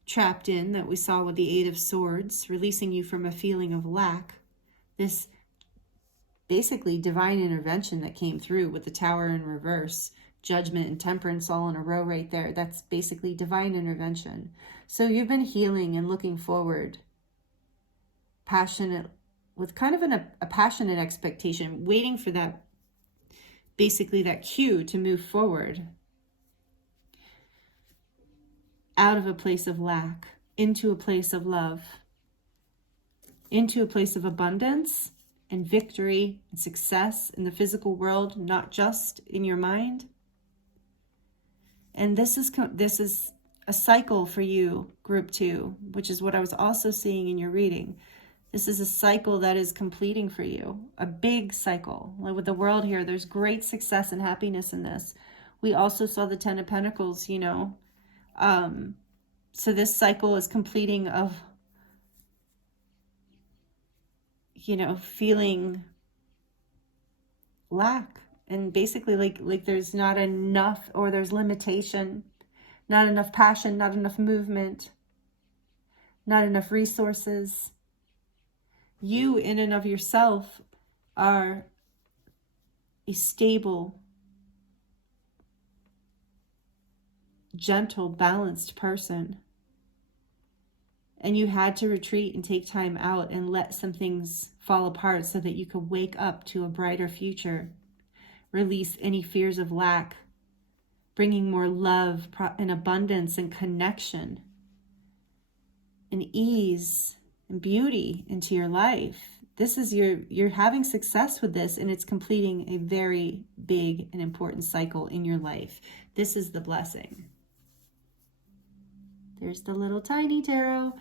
trapped in, that we saw with the Eight of Swords, releasing you from a feeling of lack. This basically divine intervention that came through with the Tower in reverse, Judgment and Temperance all in a row right there. That's basically divine intervention. So you've been healing and looking forward, passionate, with kind of a passionate expectation, waiting for that, basically that cue to move forward out of a place of lack into a place of love, into a place of abundance and victory and success in the physical world, not just in your mind. And this is a cycle for you, group 2, which is what I was also seeing in your reading. This is a cycle that is completing for you, a big cycle. Like with the World here, there's great success and happiness in this. We also saw the Ten of Pentacles, you know. So this cycle is completing of, you know, feeling lack. And basically like there's not enough, or there's limitation, not enough passion, not enough movement, not enough resources. You in and of yourself are a stable, gentle, balanced person. and you had to retreat and take time out and let some things fall apart so that you could wake up to a brighter future, release any fears of lack, bringing more love and abundance and connection and ease and beauty into your life. This is you're having success with this, and it's completing a very big and important cycle in your life. This is the blessing. There's the little tiny tarot.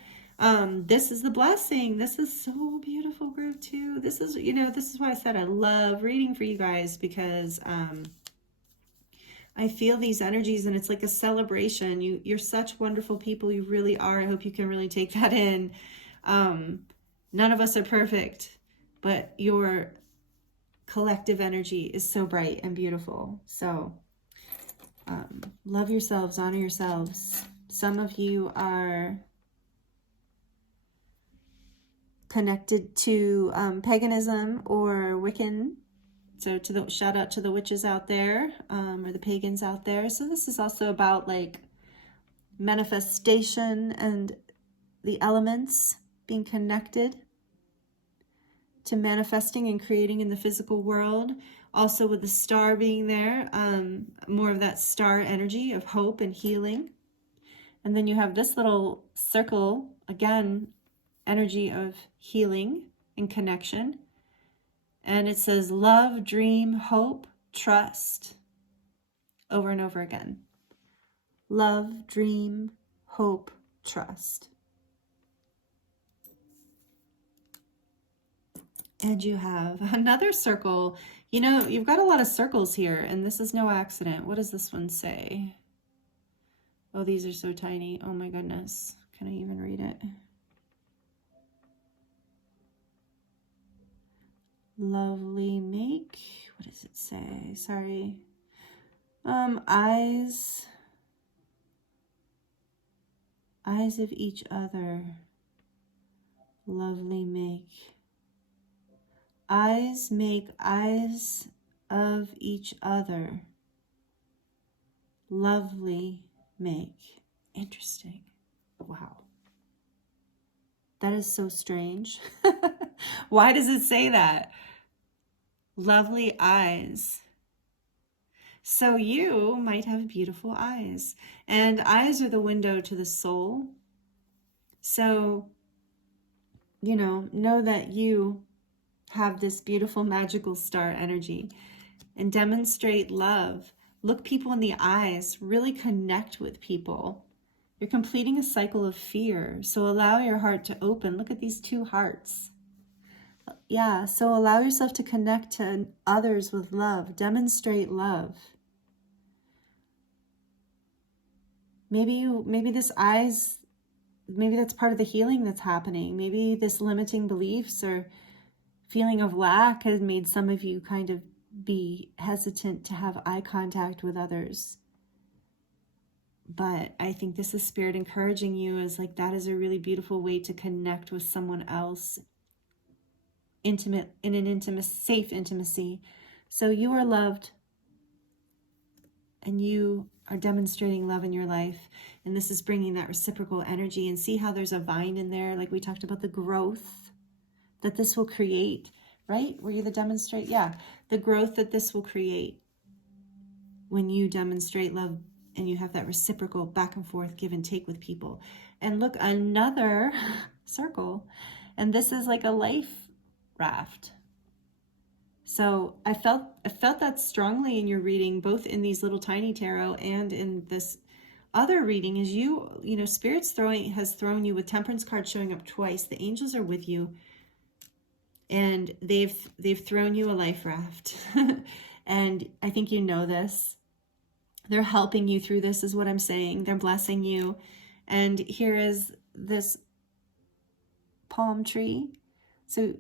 This is the blessing. This is so beautiful, group 2. This is, this is why I said I love reading for you guys, because I feel these energies, and it's like a celebration. You're such wonderful people. You really are. I hope you can really take that in. None of us are perfect, but your collective energy is so bright and beautiful. So love yourselves, honor yourselves. Some of you are connected to paganism or Wiccan. So shout out to the witches out there, or the pagans out there. So this is also about like manifestation and the elements being connected to manifesting and creating in the physical world. Also with the star being there, more of that star energy of hope and healing. And then you have this little circle, again, energy of healing and connection. And it says love, dream, hope, trust, over and over again. Love, dream, hope, trust. And you have another circle. You've got a lot of circles here, and this is no accident. What does this one say? Oh, these are so tiny. Oh my goodness. Can I even read it? Lovely make. What does it say? Sorry. Eyes of each other. Lovely make. Eyes make eyes of each other. Lovely make. Interesting. Wow. That is so strange. Why does it say that? Lovely eyes. So you might have beautiful eyes. And eyes are the window to the soul. So, know that you have this beautiful magical star energy, and demonstrate love. Look people in the eyes. Really connect with people. You're completing a cycle of fear. So allow your heart to open. Look at these 2 hearts. Yeah, so allow yourself to connect to others with love. Demonstrate love. Maybe this eyes, maybe that's part of the healing that's happening. Maybe this limiting beliefs or feeling of lack has made some of you kind of be hesitant to have eye contact with others. But I think this is Spirit encouraging you, as like that is a really beautiful way to connect with someone else, intimate, in an intimate, safe intimacy. So you are loved, and you are demonstrating love in your life, and this is bringing that reciprocal energy. And see how there's a vine in there, like we talked about the growth that this will create, right? Were you the demonstrate? Yeah, the growth that this will create when you demonstrate love and you have that reciprocal back and forth give and take with people. And look, another circle, and this is like a life raft. So I felt that strongly in your reading, both in these little tiny tarot and in this other reading, is Spirit's has thrown you with Temperance card showing up twice. The angels are with you. And they've thrown you a life raft. And I think you know this. They're helping you through this, is what I'm saying. They're blessing you. And here is this palm tree. So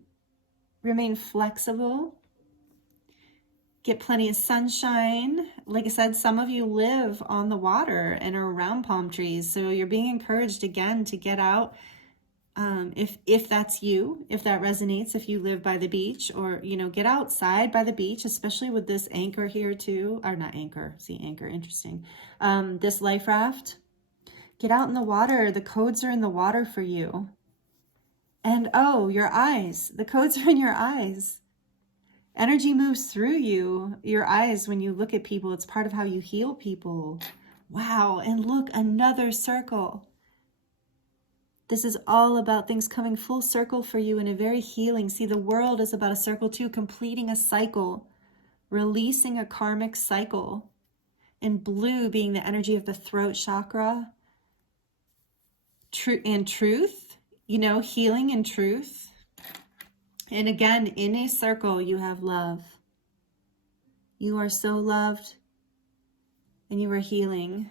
remain flexible. Get plenty of sunshine. Like I said, some of you live on the water and are around palm trees. So you're being encouraged again to get out. If that's you, if that resonates, if you live by the beach, or, get outside by the beach, especially with this anchor here too, or not anchor, see anchor, interesting. This life raft, Get out in the water. The codes are in the water for you. And oh, your eyes. The codes are in your eyes. Energy moves through you, your eyes, when you look at people. It's part of how you heal people. Wow. And look, another circle. This is all about things coming full circle for you in a very healing. See, the world is about a circle too, completing a cycle, releasing a karmic cycle. And blue being the energy of the throat chakra. And truth, you know, healing and truth. And again, in a circle, you have love. You are so loved and you are healing.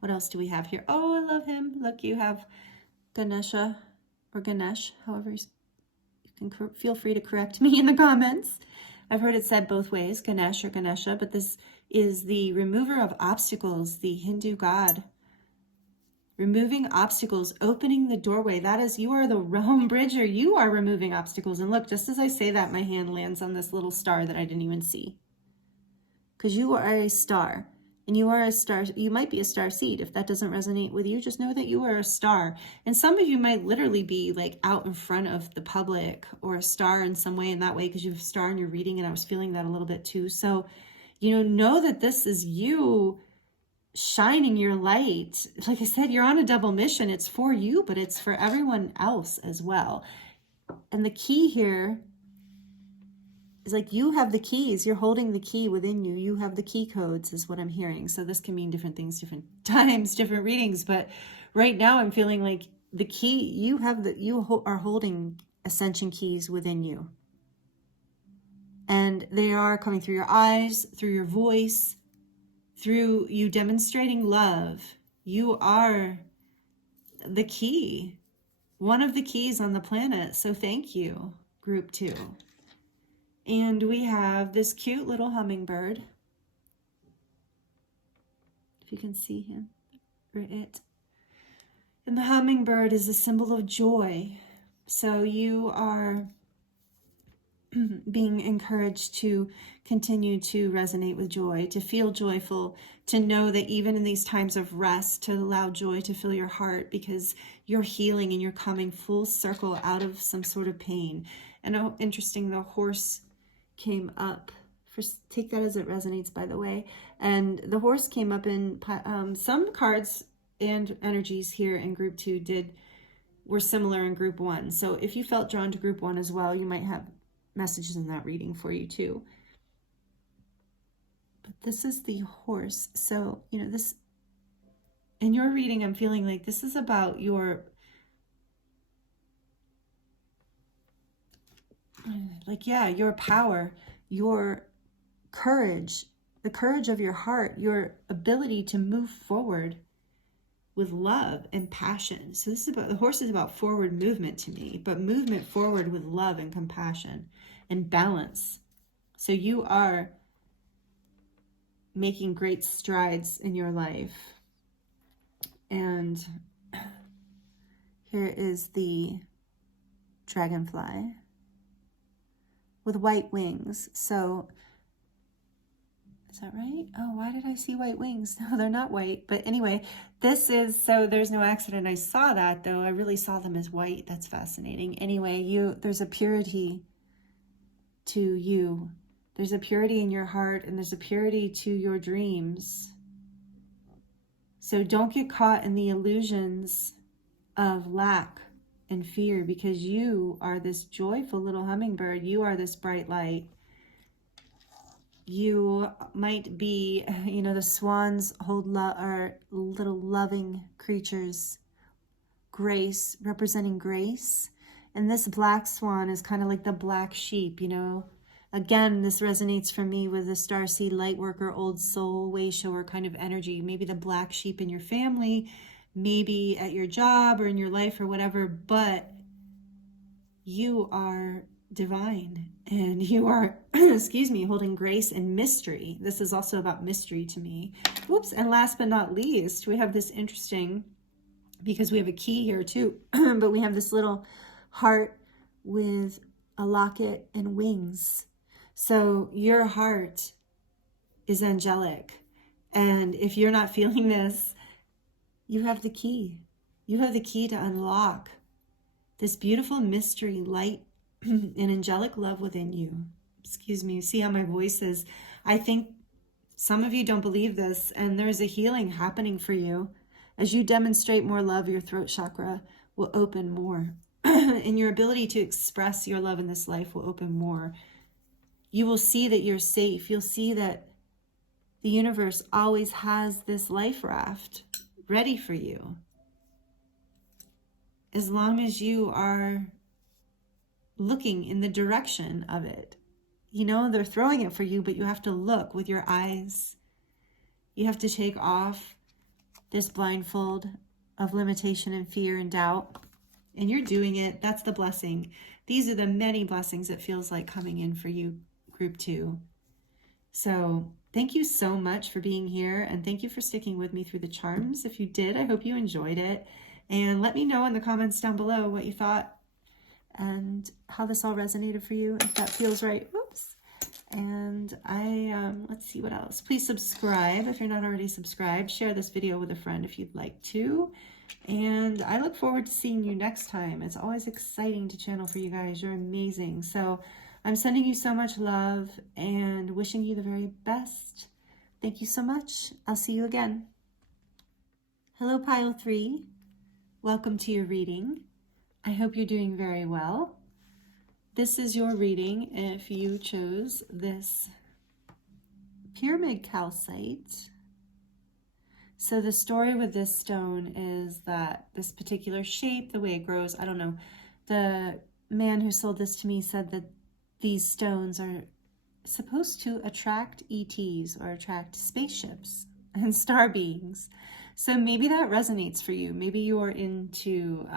What else do we have here? Oh, I love him. Look, you have Ganesha or Ganesh, however you can feel free to correct me in the comments. I've heard it said both ways, Ganesh or Ganesha, but this is the remover of obstacles, the Hindu god. Removing obstacles, opening the doorway. That is, you are the realm bridger. You are removing obstacles. And look, just as I say that, my hand lands on this little star that I didn't even see. Because you are a star. And you are a star. You might be a star seed. If that doesn't resonate with you, just know that you are a star. And some of you might literally be like out in front of the public or a star in some way in that way because you have a star in your reading. And I was feeling that a little bit too. So, you know that this is you shining your light. Like I said, you're on a double mission. It's for you, but it's for everyone else as well. And the key here is like you have the keys. You're holding the key within you. You have the key codes is what I'm hearing. So this can mean different things, different times, different readings. But right now I'm feeling like the key, you are holding ascension keys within you. And they are coming through your eyes, through your voice, through you demonstrating love. You are the key, one of the keys on the planet. So thank you, group 2. And we have this cute little hummingbird. If you can see him or it. And the hummingbird is a symbol of joy. So you are being encouraged to continue to resonate with joy, to feel joyful, to know that even in these times of rest, to allow joy to fill your heart because you're healing and you're coming full circle out of some sort of pain. And oh, interesting, the horse came up. Take that as it resonates, by the way. And the horse came up in some cards and energies here in group 2 were similar in group 1. So if you felt drawn to group 1 as well, you might have messages in that reading for you too. But this is the horse. So, this in your reading, I'm feeling like this is about your power, your courage, the courage of your heart, your ability to move forward with love and passion. So the horse is about forward movement to me, but movement forward with love and compassion and balance. So you are making great strides in your life. And here is the dragonfly with white wings. So is that right? Oh, why did I see white wings? No, they're not white. But anyway, there's no accident. I saw that though. I really saw them as white. That's fascinating. Anyway, there's a purity to you. There's a purity in your heart and there's a purity to your dreams. So don't get caught in the illusions of lack and fear because you are this joyful little hummingbird. You are this bright light. You might be, the swans are little loving creatures, grace, representing grace. And this black swan is kind of like the black sheep, Again, this resonates for me with the Starseed Lightworker, old soul, way shower kind of energy. Maybe the black sheep in your family, maybe at your job or in your life or whatever, but you are divine and you are, holding grace and mystery. This is also about mystery to me. Whoops. And last but not least, we have this interesting, because we have a key here too, but we have this little heart with a locket and wings. So your heart is angelic. And if you're not feeling this, You have the key. You have the key to unlock this beautiful mystery, light, and angelic love within you. Excuse me, see how my voice is? I think some of you don't believe this, and there's a healing happening for you. As you demonstrate more love, your throat chakra will open more. And your ability to express your love in this life will open more. You will see that you're safe. You'll see that the universe always has this life raft ready for you. As long as you are looking in the direction of it. You know, they're throwing it for you, but you have to look with your eyes. You have to take off this blindfold of limitation and fear and doubt. And you're doing it. That's the blessing. These are the many blessings it feels like coming in for you, group 2. So thank you so much for being here. And thank you for sticking with me through the charms. If you did, I hope you enjoyed it. And let me know in the comments down below what you thought and how this all resonated for you, if that feels right. Oops. And let's see what else. Please subscribe if you're not already subscribed. Share this video with a friend if you'd like to. And I look forward to seeing you next time. It's always exciting to channel for you guys. You're amazing. So I'm sending you so much love and wishing you the very best. Thank you so much. I'll see you again. Hello, Pile 3. Welcome to your reading. I hope you're doing very well. This is your reading if you chose this pyramid calcite. So the story with this stone is that this particular shape, the way it grows, I don't know. The man who sold this to me said that these stones are supposed to attract ETs or attract spaceships and star beings. So maybe that resonates for you. Maybe you're into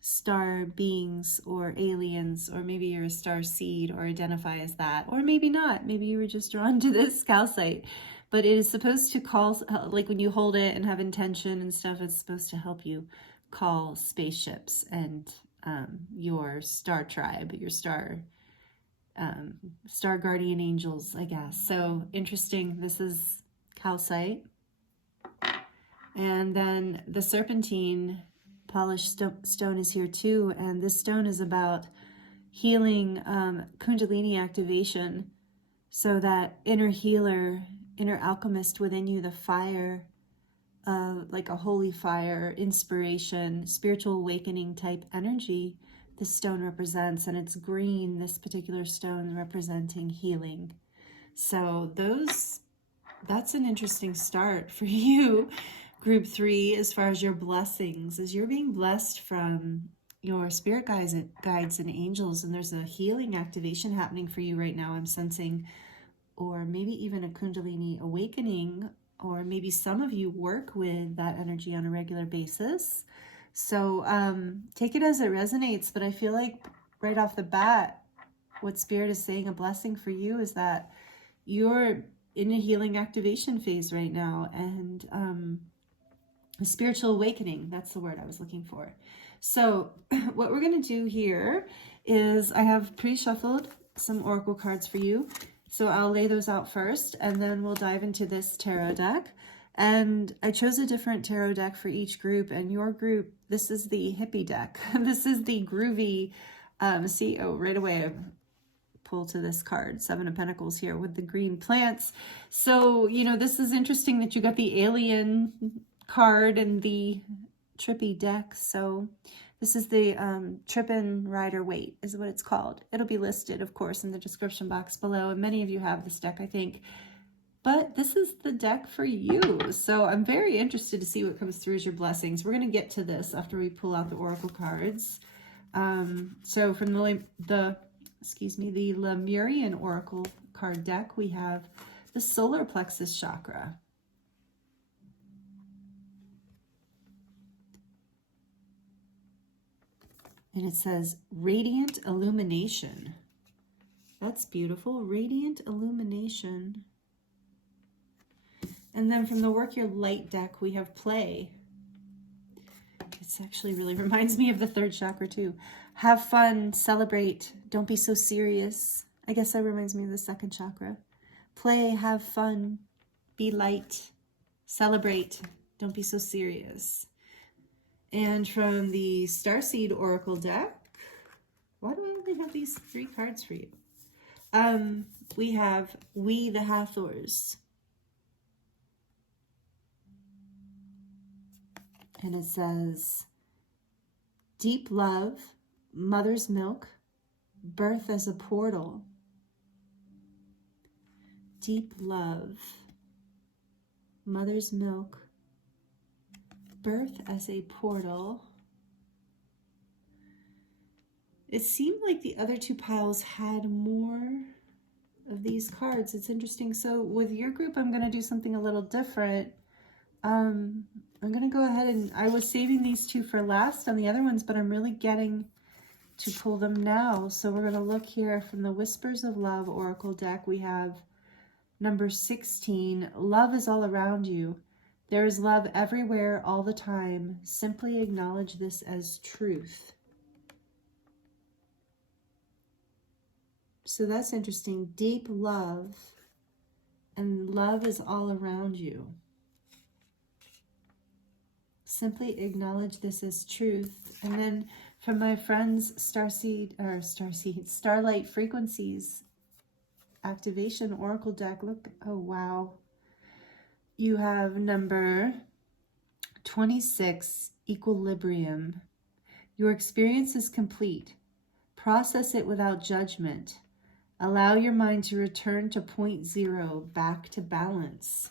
star beings or aliens, or maybe you're a star seed or identify as that, or maybe not. Maybe you were just drawn to this calcite. But it is supposed to call, like when you hold it and have intention and stuff, it's supposed to help you call spaceships and your star tribe, your star guardian angels, I guess. So interesting. This is calcite. And then the serpentine polished stone is here too. And this stone is about healing Kundalini activation. So that inner healer, inner alchemist within you, the fire, like a holy fire, inspiration, spiritual awakening type energy, this stone represents. And it's green, this particular stone representing healing. So that's an interesting start for you, group 3, as far as your blessings, as you're being blessed from your spirit guides and angels. And there's a healing activation happening for you right now, I'm sensing. Or maybe even a Kundalini awakening, or maybe some of you work with that energy on a regular basis. So take it as it resonates, but I feel like right off the bat, what Spirit is saying, a blessing for you, is that you're in a healing activation phase right now, and a spiritual awakening, that's the word I was looking for. So what we're going to do here is I have pre-shuffled some oracle cards for you. So I'll lay those out first, and then we'll dive into this tarot deck. And I chose a different tarot deck for each group, and your group, this is the hippie deck. This is the groovy, right away I pull to this card, 7 of Pentacles here with the green plants. So, you know, this is interesting that you got the alien card and the trippy deck. So this is the Trippin Rider Waite is what it's called. It'll be listed, of course, in the description box below. And many of you have this deck, I think. But this is the deck for you. So I'm very interested to see what comes through as your blessings. We're going to get to this after we pull out the oracle cards. So from the Lemurian oracle card deck, we have the solar plexus chakra. And it says radiant illumination. That's beautiful. Radiant illumination. And then from the Work Your Light deck, we have play. It's actually really reminds me of the 3rd chakra too. Have fun, celebrate, don't be so serious. I guess that reminds me of the 2nd chakra. Play, have fun, be light, celebrate, Don't be so serious. And from the Starseed Oracle deck, why do I only have these 3 cards for you? We have We the Hathors. And it says, deep love, mother's milk, birth as a portal. Deep love, mother's milk, birth as a portal. It seemed like the other 2 piles had more of these cards. It's interesting. So with your group, I'm going to do something a little different. I'm going to go ahead and I was saving these 2 for last on the other ones, but I'm really getting to pull them now. So we're going to look here from the Whispers of Love Oracle deck. We have number 16, love is all around you. There is love everywhere all the time. Simply acknowledge this as truth. So that's interesting. Deep love, and love is all around you. Simply acknowledge this as truth. And then from my friends Starlight Frequencies Activation Oracle deck, look, oh wow. You have number 26, Equilibrium. Your experience is complete. Process it without judgment. Allow your mind to return to point 0, back to balance.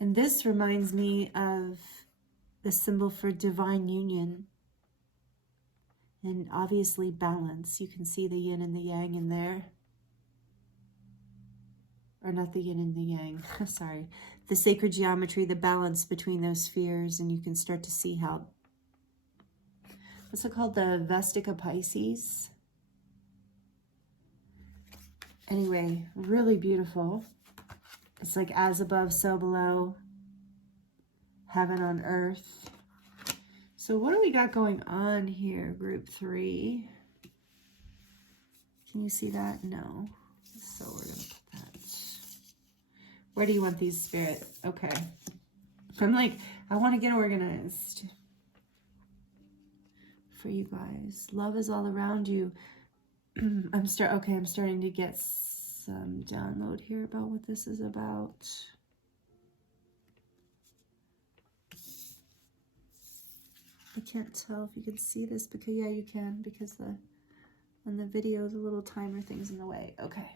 And this reminds me of the symbol for divine union. And obviously balance. You can see the yin and the yang in there. Or not the yin and the yang, sorry. The sacred geometry, the balance between those spheres, and you can start to see how, what's it called? The Vestica Pisces. Anyway, really beautiful. It's like as above, so below. Heaven on earth. So what do we got going on here, group 3? Can you see that? No. So we're going to put that. Where do you want these, Spirit? Okay. I'm like, I want to get organized for you guys. Love is all around you. I'm starting to get some download here about what this is about. I can't tell if you can see this because, yeah, you can, because on the video, the little timer thing's in the way. Okay.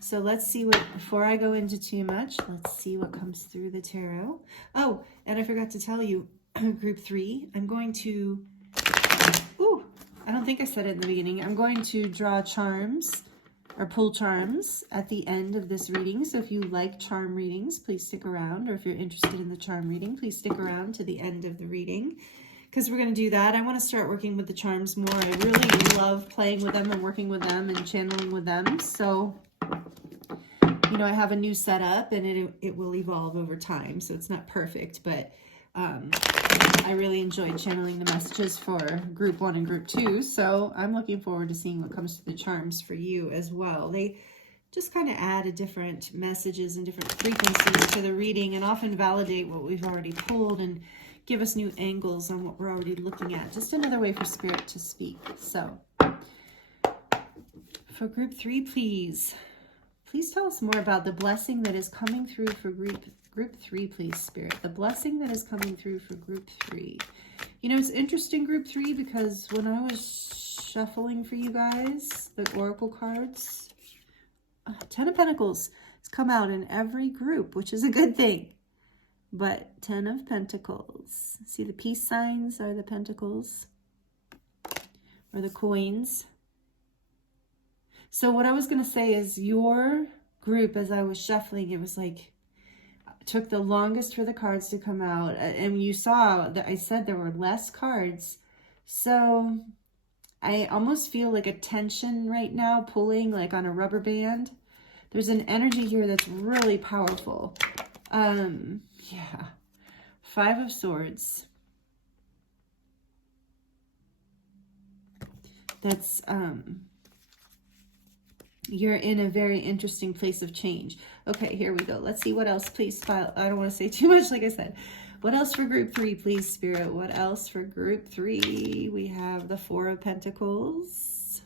So let's see what, before I go into too much, let's see what comes through the tarot. Oh, and I forgot to tell you, group 3, I'm going to, I don't think I said it in the beginning. I'm going to draw charms or pull charms at the end of this reading. So if you like charm readings, please stick around. Or if you're interested in the charm reading, please stick around to the end of the reading, because we're going to do that. I want to start working with the charms more. I really love playing with them and working with them and channeling with them. So, you know, I have a new setup and it will evolve over time. So it's not perfect, but I really enjoyed channeling the messages for group 1 and group 2. So I'm looking forward to seeing what comes through the charms for you as well. They just kind of add a different messages and different frequencies to the reading, and often validate what we've already pulled and give us new angles on what we're already looking at. Just another way for Spirit to speak. So for group 3, please tell us more about the blessing that is coming through for group 3, please, Spirit. The blessing that is coming through for group 3. You know, it's interesting, group 3, because when I was shuffling for you guys, the Oracle cards, 10 of Pentacles has come out in every group, which is a good thing. But 10 of Pentacles. See, the peace signs are the Pentacles, or the coins. So what I was going to say is your group, as I was shuffling, it was like, took the longest for the cards to come out. And you saw that I said there were less cards. So I almost feel like a tension right now, pulling like on a rubber band. There's an energy here that's really powerful. Yeah. 5 of Swords. that's, you're in a very interesting place of change. Okay, here we go. Let's see what else, please. File. I don't want to say too much, like I said. What else for group 3, please, Spirit? What else for group 3? We have the Four of Pentacles.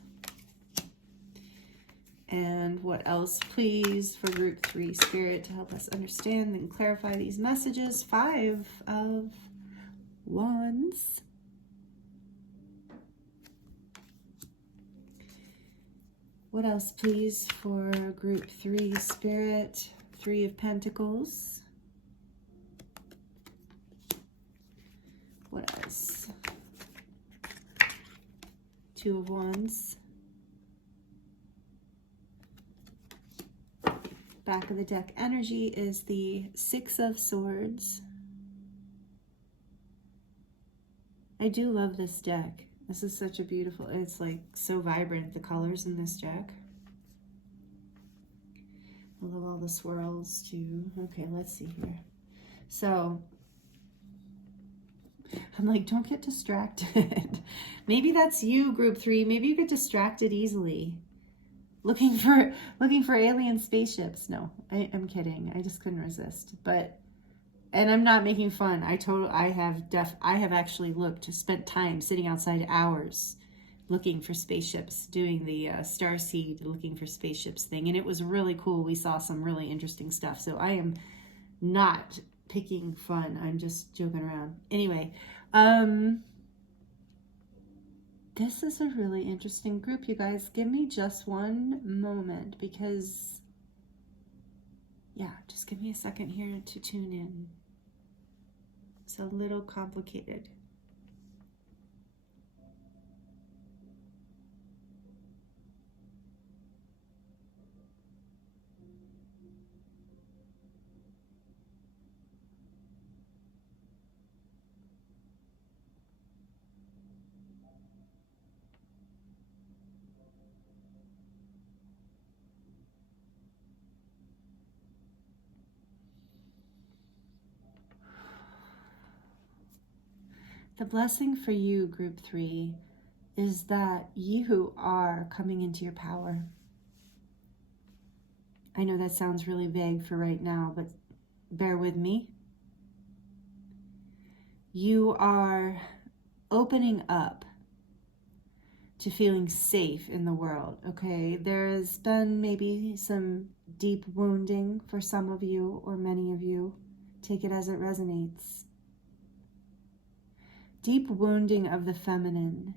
And what else, please, for group 3, Spirit, to help us understand and clarify these messages? 5 of Wands. What else, please, for group 3, Spirit? 3 of Pentacles. What else? 2 of Wands. Back of the deck energy is the 6 of Swords. I do love this deck. This is such a beautiful, it's like so vibrant, the colors in this deck. I love all the swirls too. Okay, let's see here. So, I'm like, don't get distracted. Maybe that's you, group 3. Maybe you get distracted easily. Looking for alien spaceships. No, I'm kidding. I just couldn't resist. But, and I'm not making fun. I have actually spent time sitting outside hours looking for spaceships, doing the Starseed looking for spaceships thing. And it was really cool. We saw some really interesting stuff. So I am not picking fun. I'm just joking around. Anyway, this is a really interesting group, you guys. Give me just one moment because, yeah, just give me a second here to tune in. It's a little complicated. The blessing for you, group 3, is that you are coming into your power. I know that sounds really vague for right now, but bear with me. You are opening up to feeling safe in the world, okay? There's been maybe some deep wounding for some of you or many of you. Take it as it resonates. Deep wounding of the feminine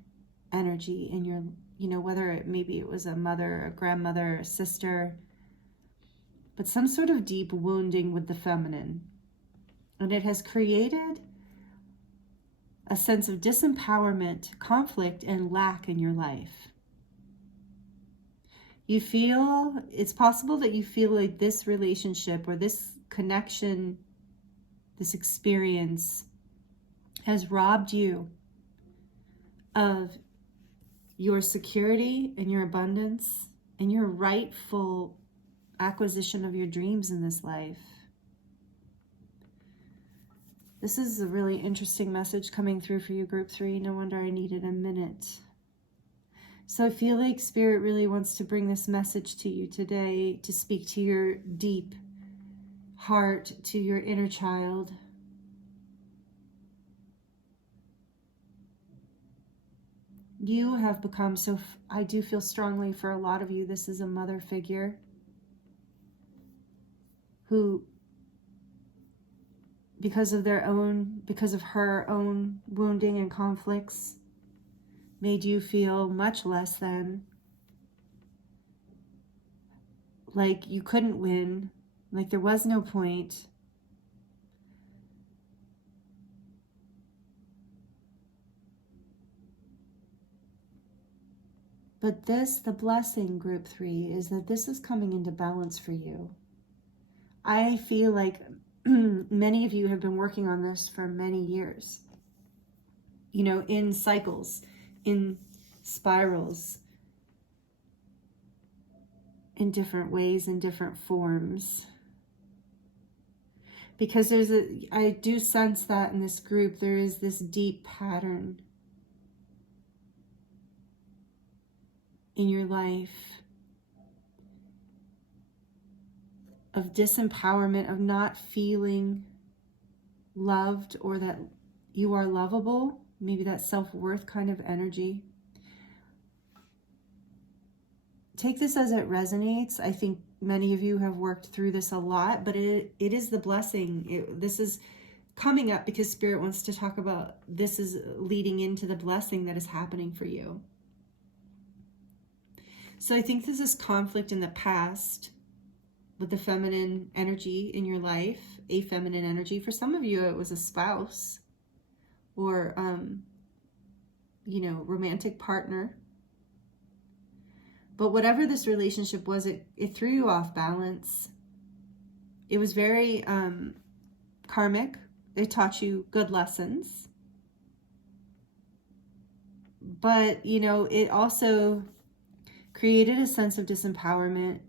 energy in your, whether maybe it was a mother, a grandmother, a sister, but some sort of deep wounding with the feminine. And it has created a sense of disempowerment, conflict, and lack in your life. It's possible that you feel like this relationship or this connection, this experience has robbed you of your security and your abundance and your rightful acquisition of your dreams in this life. This is a really interesting message coming through for you, group 3. No wonder I needed a minute. So I feel like Spirit really wants to bring this message to you today, to speak to your deep heart, to your inner child. You have become so, I do feel strongly for a lot of you, this is a mother figure who, because of her own wounding and conflicts, made you feel much less than, like you couldn't win, like there was no point. But the blessing, group 3, is that this is coming into balance for you. I feel like many of you have been working on this for many years, in cycles, in spirals, in different ways, in different forms. Because I do sense that in this group, there is this deep pattern in your life of disempowerment, of not feeling loved or that you are lovable, maybe that self-worth kind of energy. Take this as it resonates. I think many of you have worked through this a lot, but it is the blessing. This is coming up because Spirit wants to talk about this is leading into the blessing that is happening for you. So I think this is conflict in the past with the feminine energy in your life, a feminine energy. For some of you, it was a spouse or, romantic partner. But whatever this relationship was, it threw you off balance. It was very karmic. It taught you good lessons. But, it also created a sense of disempowerment.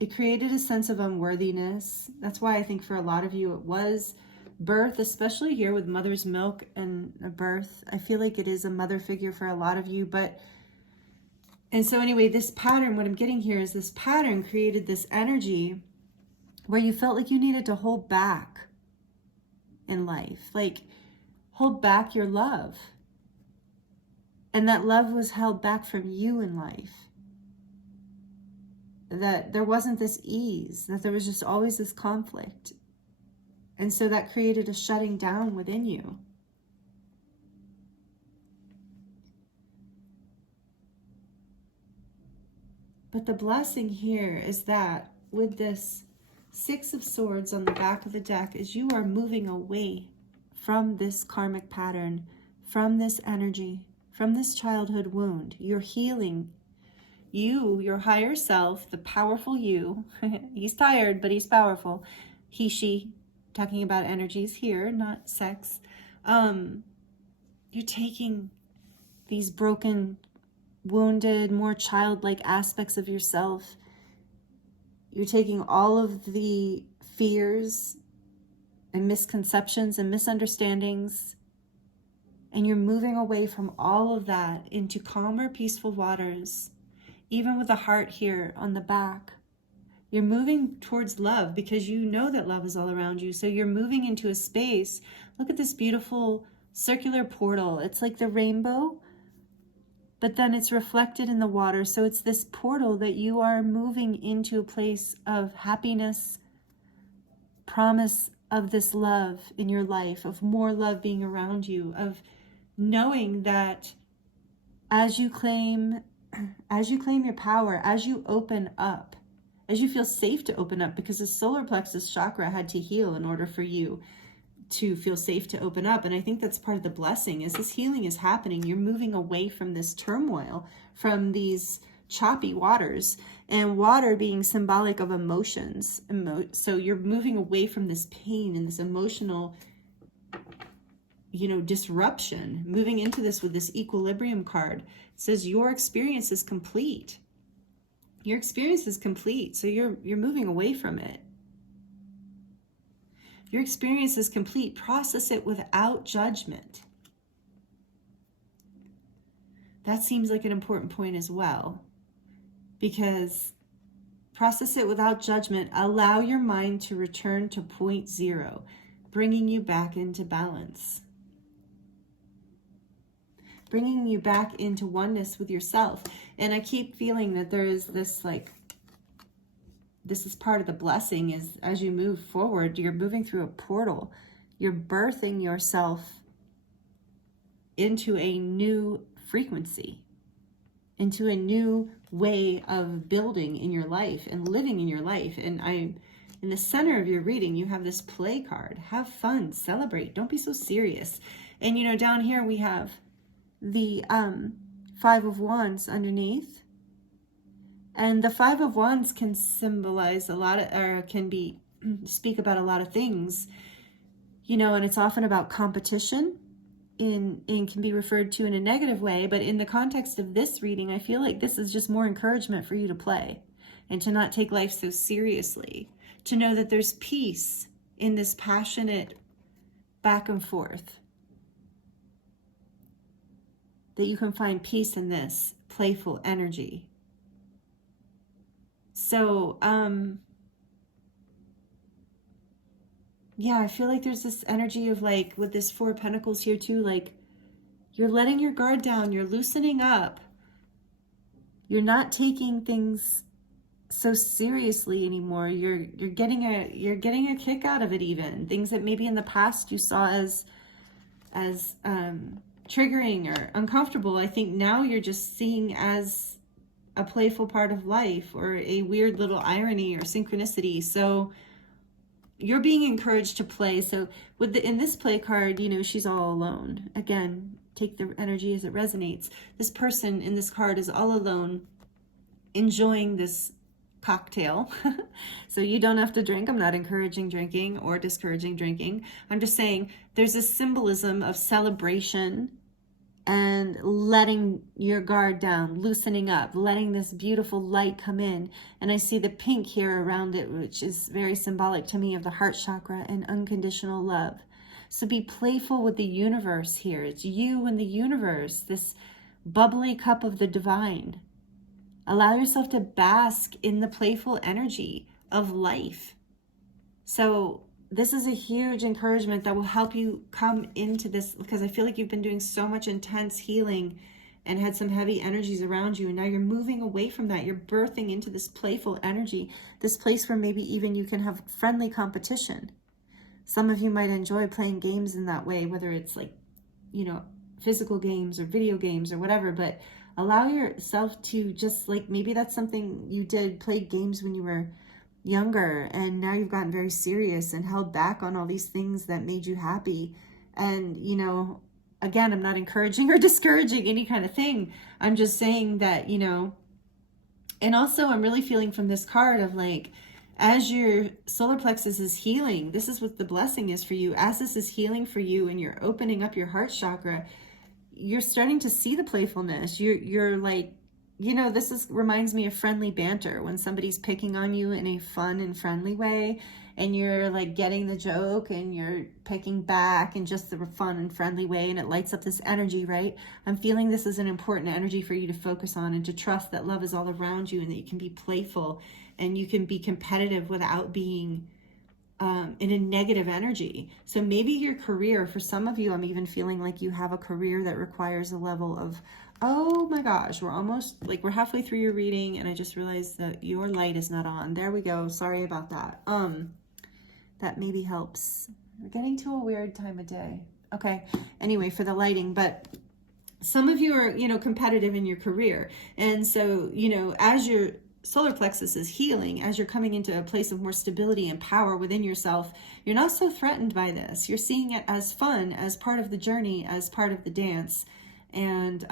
It created a sense of unworthiness. That's why I think for a lot of you it was birth, especially here with mother's milk and a birth. I feel like it is a mother figure for a lot of you. And so anyway, this pattern, what I'm getting here is this pattern created this energy where you felt like you needed to hold back in life, like hold back your love. And that love was held back from you in life. That there wasn't this ease, that there was just always this conflict. And so that created a shutting down within you. But the blessing here is that with this Six of Swords on the back of the deck, is you are moving away from this karmic pattern, from this energy, from this childhood wound. You're healing. You, your higher self, the powerful you, he's tired, but he's powerful. He, she, talking about energies here, not sex. You're taking these broken, wounded, more childlike aspects of yourself. You're taking all of the fears and misconceptions and misunderstandings, and you're moving away from all of that into calmer, peaceful waters. Even with the heart here on the back, you're moving towards love because you know that love is all around you. So you're moving into a space. Look at this beautiful circular portal. It's like the rainbow, but then it's reflected in the water. So it's this portal that you are moving into a place of happiness, promise of this love in your life, of more love being around you, of knowing that as you claim your power, as you open up, as you feel safe to open up, because the solar plexus chakra had to heal in order for you to feel safe to open up. And I think that's part of the blessing, is this healing is happening. You're moving away from this turmoil, from these choppy waters, and water being symbolic of emotions. So you're moving away from this pain and this emotional disruption, moving into this with this equilibrium card. It says your experience is complete. Your experience is complete. So you're moving away from it. Your experience is complete. Process it without judgment. That seems like an important point as well, because process it without judgment. Allow your mind to return to point zero, bringing you back into balance. Bringing you back into oneness with yourself. And I keep feeling that there is this, this is part of the blessing, is as you move forward, you're moving through a portal. You're birthing yourself into a new frequency, into a new way of building in your life and living in your life. And in the center of your reading, you have this play card. Have fun, celebrate, don't be so serious. And down here we have the Five of Wands underneath, and the Five of Wands can symbolize a lot of, or can be speak about a lot of things, and it's often about competition and can be referred to in a negative way. But in the context of this reading, I feel like this is just more encouragement for you to play and to not take life so seriously, to know that there's peace in this passionate back and forth, that you can find peace in this playful energy. So, yeah, I feel like there's this energy of like with this Four of Pentacles here too, like you're letting your guard down, you're loosening up. You're not taking things so seriously anymore. You're getting a kick out of it even. Things that maybe in the past you saw as triggering or uncomfortable, I think now you're just seeing as a playful part of life or a weird little irony or synchronicity. So you're being encouraged to play. So with in this play card, you know, she's all alone. Again, take the energy as it resonates. This person in this card is all alone, enjoying this cocktail. So you don't have to drink. I'm not encouraging drinking or discouraging drinking. I'm just saying there's a symbolism of celebration and letting your guard down, loosening up, letting this beautiful light come in. And I see the pink here around it, which is very symbolic to me of the heart chakra and unconditional love. So be playful with the universe here. It's you and the universe, this bubbly cup of the divine. Allow yourself to bask in the playful energy of life. So this is a huge encouragement that will help you come into this, because I feel like you've been doing so much intense healing and had some heavy energies around you, and now you're moving away from that. You're birthing into this playful energy, this place where maybe even you can have friendly competition. Some of you might enjoy playing games in that way, whether it's like, you know, physical games or video games or whatever, but allow yourself to just like, maybe that's something you did, play games when you were younger, and now you've gotten very serious and held back on all these things that made you happy. And, you know, again, I'm not encouraging or discouraging any kind of thing. I'm just saying that, you know, and also I'm really feeling from this card of like, as your solar plexus is healing, this is what the blessing is for you. As this is healing for you and you're opening up your heart chakra, you're starting to see the playfulness. You're like, you know, reminds me of friendly banter, when somebody's picking on you in a fun and friendly way, and you're like getting the joke and you're picking back in just the fun and friendly way, and it lights up this energy, right? I'm feeling this is an important energy for you to focus on and to trust that love is all around you and that you can be playful and you can be competitive without being in a negative energy. So maybe your career, for some of you, I'm even feeling like you have a career that requires a level of, oh my gosh, we're halfway through your reading and I just realized that your light is not on. There we go. Sorry about that. That maybe helps. We're getting to a weird time of day. Okay. Anyway, for the lighting, but some of you are, you know, competitive in your career. And so, you know, as your solar plexus is healing, as you're coming into a place of more stability and power within yourself, you're not so threatened by this. You're seeing it as fun, as part of the journey, as part of the dance. And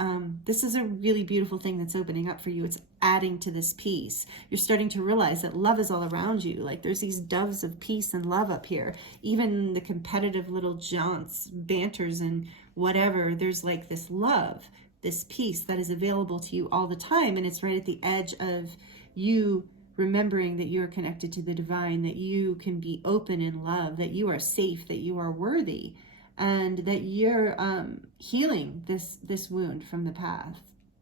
this is a really beautiful thing that's opening up for you. It's adding to this peace. You're starting to realize that love is all around you. Like there's these doves of peace and love up here. Even the competitive little jaunts, banters and whatever, there's like this love, this peace that is available to you all the time. And it's right at the edge of you remembering that you're connected to the divine, that you can be open in love, that you are safe, that you are worthy, and that you're healing this wound from the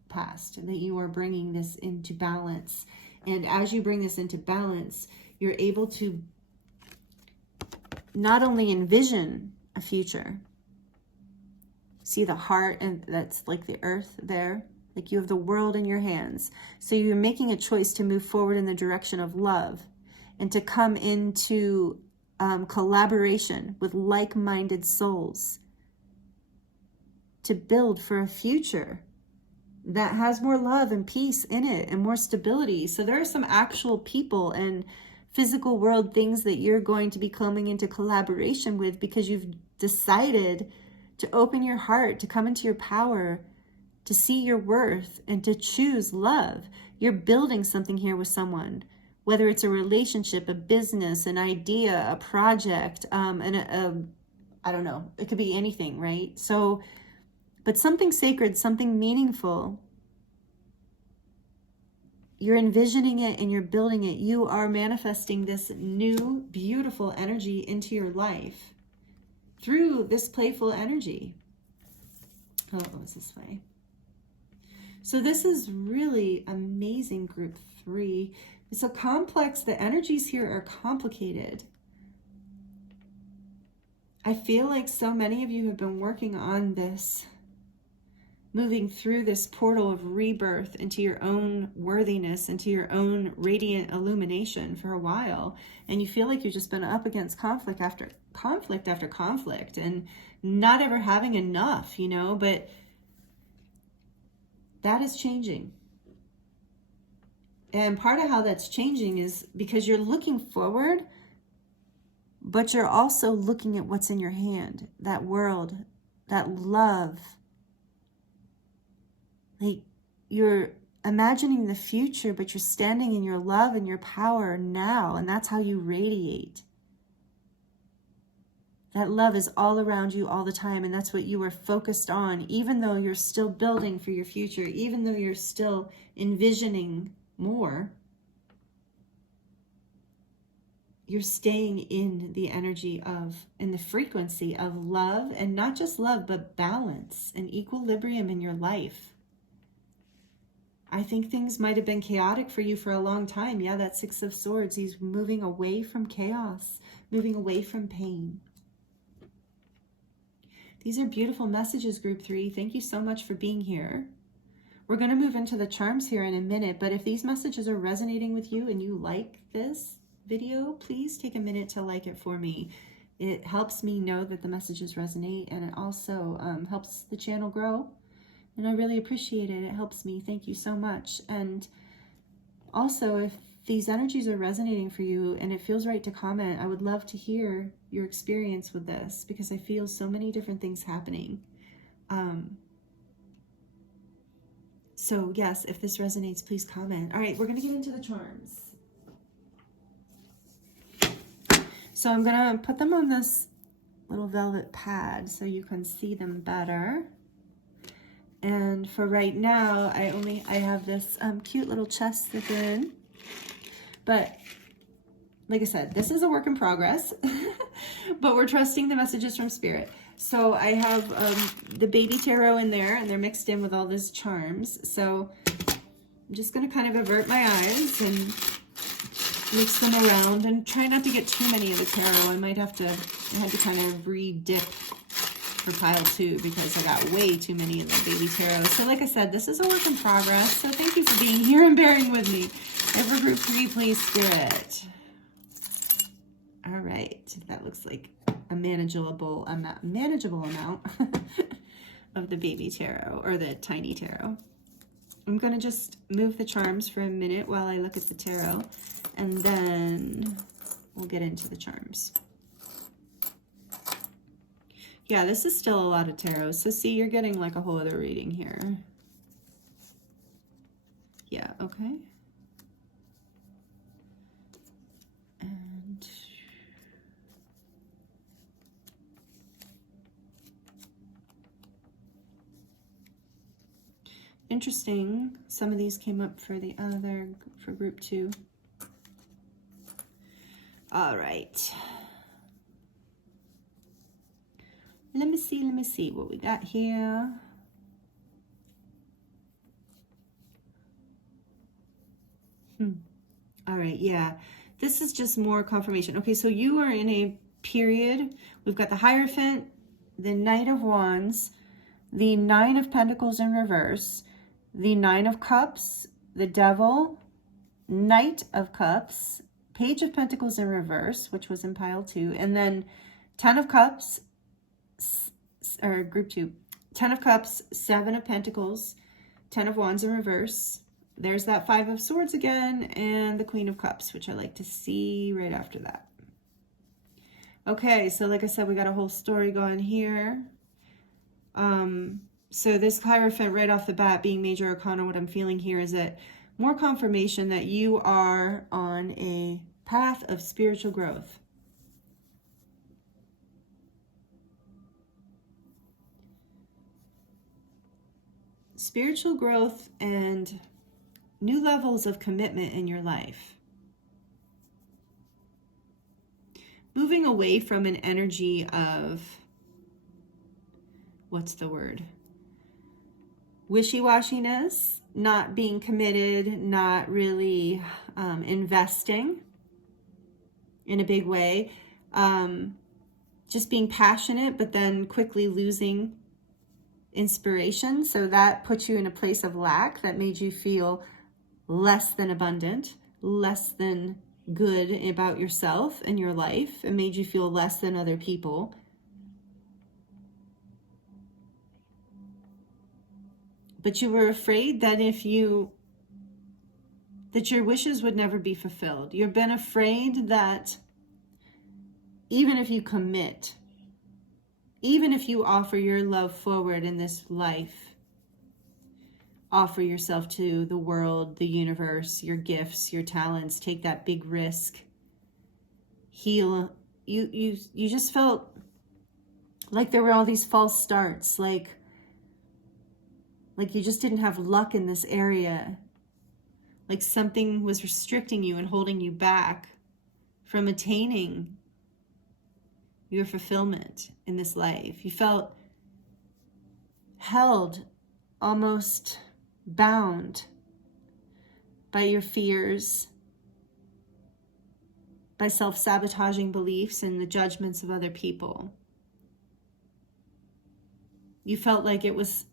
past, and that you are bringing this into balance. And as you bring this into balance, you're able to not only envision a future, see the heart, and that's like the earth there, like you have the world in your hands. So you're making a choice to move forward in the direction of love and to come into collaboration with like-minded souls to build for a future that has more love and peace in it and more stability. So there are some actual people and physical world things that you're going to be coming into collaboration with because you've decided to open your heart, to come into your power, to see your worth, and to choose love. You're building something here with someone, whether it's a relationship, a business, an idea, a project, I don't know, it could be anything, right? So, but something sacred, something meaningful, you're envisioning it and you're building it. You are manifesting this new, beautiful energy into your life through this playful energy. Oh, it was this way. So this is really amazing, group 3. It's a complex, the energies here are complicated. I feel like so many of you have been working on this, moving through this portal of rebirth into your own worthiness, into your own radiant illumination for a while. And you feel like you've just been up against conflict after conflict after conflict and not ever having enough, you know, but that is changing. And part of how that's changing is because you're looking forward, but you're also looking at what's in your hand, that world, that love. Like, you're imagining the future, but you're standing in your love and your power now, and that's how you radiate. That love is all around you all the time, and that's what you are focused on, even though you're still building for your future, even though you're still envisioning more. You're staying in the energy of, in the frequency of love, and not just love, but balance and equilibrium in your life. I think things might have been chaotic for you for a long time. Yeah, that 6 of Swords, he's moving away from chaos, moving away from pain. These are beautiful messages, group 3. Thank you so much for being here. We're going to move into the charms here in a minute, but if these messages are resonating with you and you like this video, please take a minute to like it for me. It helps me know that the messages resonate, and it also helps the channel grow. And I really appreciate it. It helps me. Thank you so much. And also, if these energies are resonating for you and it feels right to comment, I would love to hear your experience with this, because I feel so many different things happening. So yes, if this resonates, please comment. All right, we're going to get into the charms. So I'm going to put them on this little velvet pad so you can see them better. And for right now, I have this cute little chest that they're in. But like I said, this is a work in progress, but we're trusting the messages from Spirit. So I have the baby tarot in there, and they're mixed in with all these charms. So I'm just going to kind of avert my eyes and mix them around, and try not to get too many of the tarot. I had to kind of re-dip for pile 2 because I got way too many of the baby tarot. So like I said, this is a work in progress. So thank you for being here and bearing with me. And for group 3, please, Spirit. All right, that looks like a manageable amount of the baby tarot, or the tiny tarot. I'm going to just move the charms for a minute while I look at the tarot, and then we'll get into the charms. Yeah, this is still a lot of tarot. So see, you're getting like a whole other reading here. Yeah, okay. And interesting, some of these came up for for group 2. All right. Let me see what we got here. All right, yeah. This is just more confirmation. Okay, so you are in a period. We've got the Hierophant, the Knight of Wands, the 9 of Pentacles in reverse, the 9 of Cups, the Devil, Knight of Cups, Page of Pentacles in reverse, which was in pile 2, and then 10 of Cups, or group 2, 10 of Cups, 7 of Pentacles, 10 of Wands in reverse. There's that 5 of Swords again, and the Queen of Cups, which I like to see right after that. Okay, so like I said, we got a whole story going here. So this Hierophant right off the bat being Major Arcana, what I'm feeling here is that more confirmation that you are on a path of spiritual growth. Spiritual growth and new levels of commitment in your life. Moving away from an energy of, what's the word? wishy-washiness, not being committed, not really investing in a big way, just being passionate, but then quickly losing inspiration. So that put you in a place of lack that made you feel less than abundant, less than good about yourself and your life. It made you feel less than other people. But you were afraid that that your wishes would never be fulfilled. You've been afraid that even if you commit, even if you offer your love forward in this life, offer yourself to the world, the universe, your gifts, your talents, take that big risk, heal, you just felt like there were all these false starts, like you just didn't have luck in this area, like something was restricting you and holding you back from attaining your fulfillment in this life. You felt held, almost bound by your fears, by self-sabotaging beliefs and the judgments of other people. You felt like it was,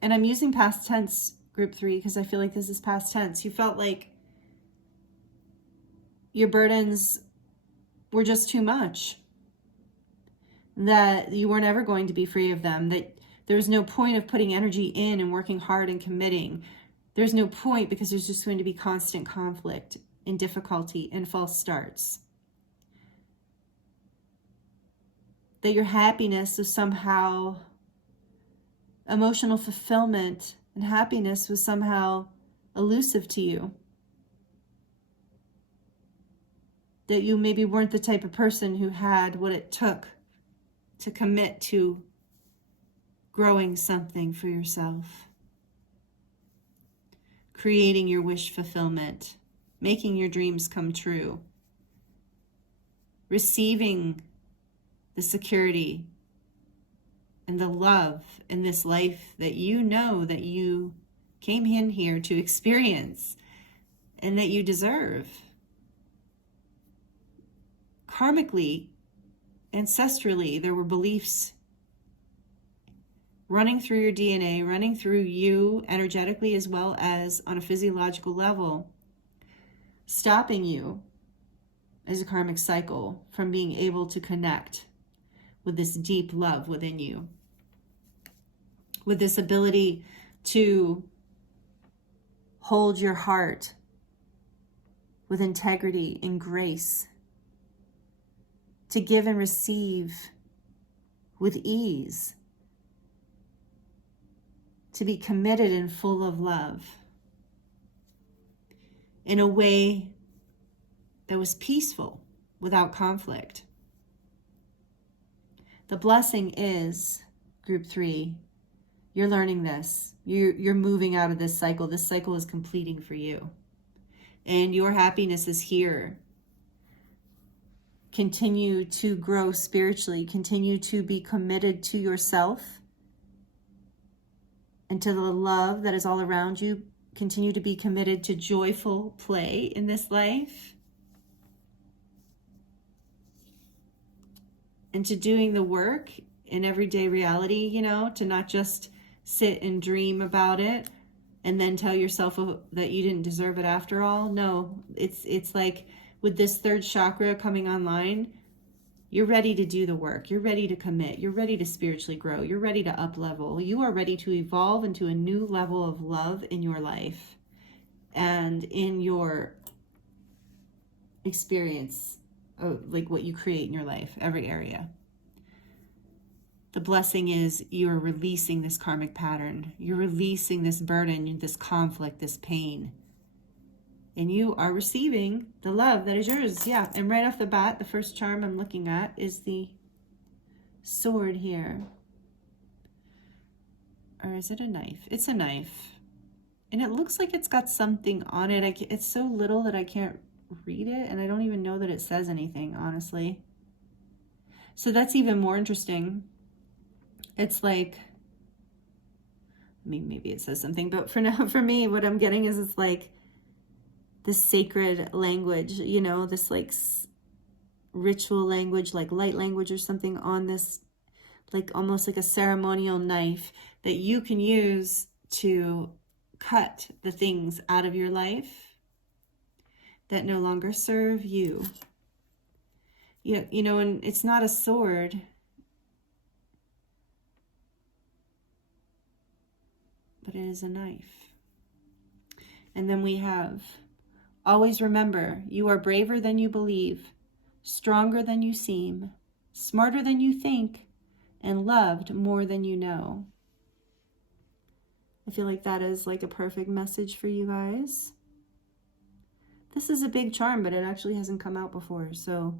and I'm using past tense, group 3, because I feel like this is past tense. You felt like your burdens were just too much, that you weren't ever going to be free of them, that there was no point of putting energy in and working hard and committing. There's no point because there's just going to be constant conflict and difficulty and false starts. That your happiness was somehow, emotional fulfillment and happiness was somehow elusive to you. That you maybe weren't the type of person who had what it took to commit to growing something for yourself, creating your wish fulfillment, making your dreams come true, receiving the security and the love in this life that you know that you came in here to experience and that you deserve. Karmically, ancestrally, there were beliefs running through your DNA, running through you energetically as well as on a physiological level, stopping you as a karmic cycle from being able to connect with this deep love within you, with this ability to hold your heart with integrity and grace, to give and receive with ease, to be committed and full of love in a way that was peaceful without conflict. The blessing is, group 3, you're learning this. You're moving out of this cycle. This cycle is completing for you. And your happiness is here. Continue to grow spiritually. Continue to be committed to yourself and to the love that is all around you. Continue to be committed to joyful play in this life. And to doing the work in everyday reality, to not just sit and dream about it and then tell yourself that you didn't deserve it after all. No, it's like with this third chakra coming online, you're ready to do the work. You're ready to commit. You're ready to spiritually grow. You're ready to up level. You are ready to evolve into a new level of love in your life and in your experience of like what you create in your life, every area. The blessing is you're releasing this karmic pattern. You're releasing this burden, this conflict, this pain. And you are receiving the love that is yours. Yeah, and right off the bat, the first charm I'm looking at is the sword here. Or is it a knife? It's a knife. And it looks like it's got something on it. It's so little that I can't read it, and I don't even know that it says anything, honestly. So that's even more interesting. It's like mean, maybe it says something, but for now, for me, what I'm getting is it's like this sacred language, you know, this like ritual language, like light language or something on this, like almost like a ceremonial knife that you can use to cut the things out of your life that no longer serve you. You know, and it's not a sword, but it is a knife. And then we have, always remember, you are braver than you believe, stronger than you seem, smarter than you think, and loved more than you know. I feel like that is like a perfect message for you guys. This is a big charm, but it actually hasn't come out before. So,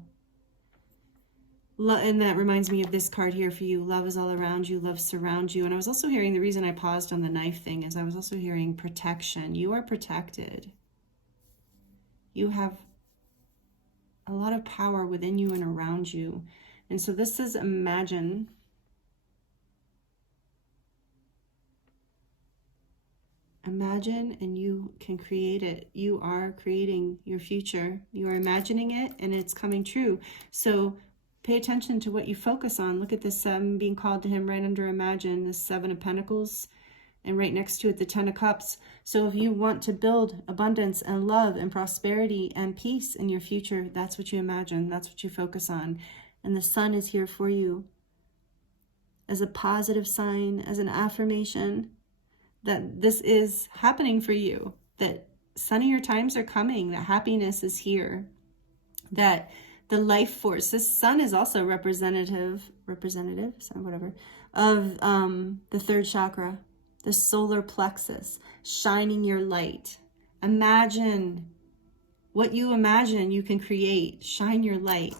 and that reminds me of this card here for you. Love is all around you. Love surrounds you. And I was also hearing, the reason I paused on the knife thing is I was also hearing protection. You are protected. You have a lot of power within you and around you. And so this is imagine. Imagine and you can create it. You are creating your future. You are imagining it and it's coming true. So pay attention to what you focus on. Look at this 7 being called to him right under imagine, this 7 of Pentacles, and right next to it the 10 of Cups. So if you want to build abundance and love and prosperity and peace in your future, that's what you imagine. That's what you focus on. And the sun is here for you as a positive sign, as an affirmation that this is happening for you, that sunnier times are coming, that happiness is here, that the life force, this sun is also representative, so whatever, of the 3rd chakra, the solar plexus, shining your light. Imagine what you imagine you can create. Shine your light.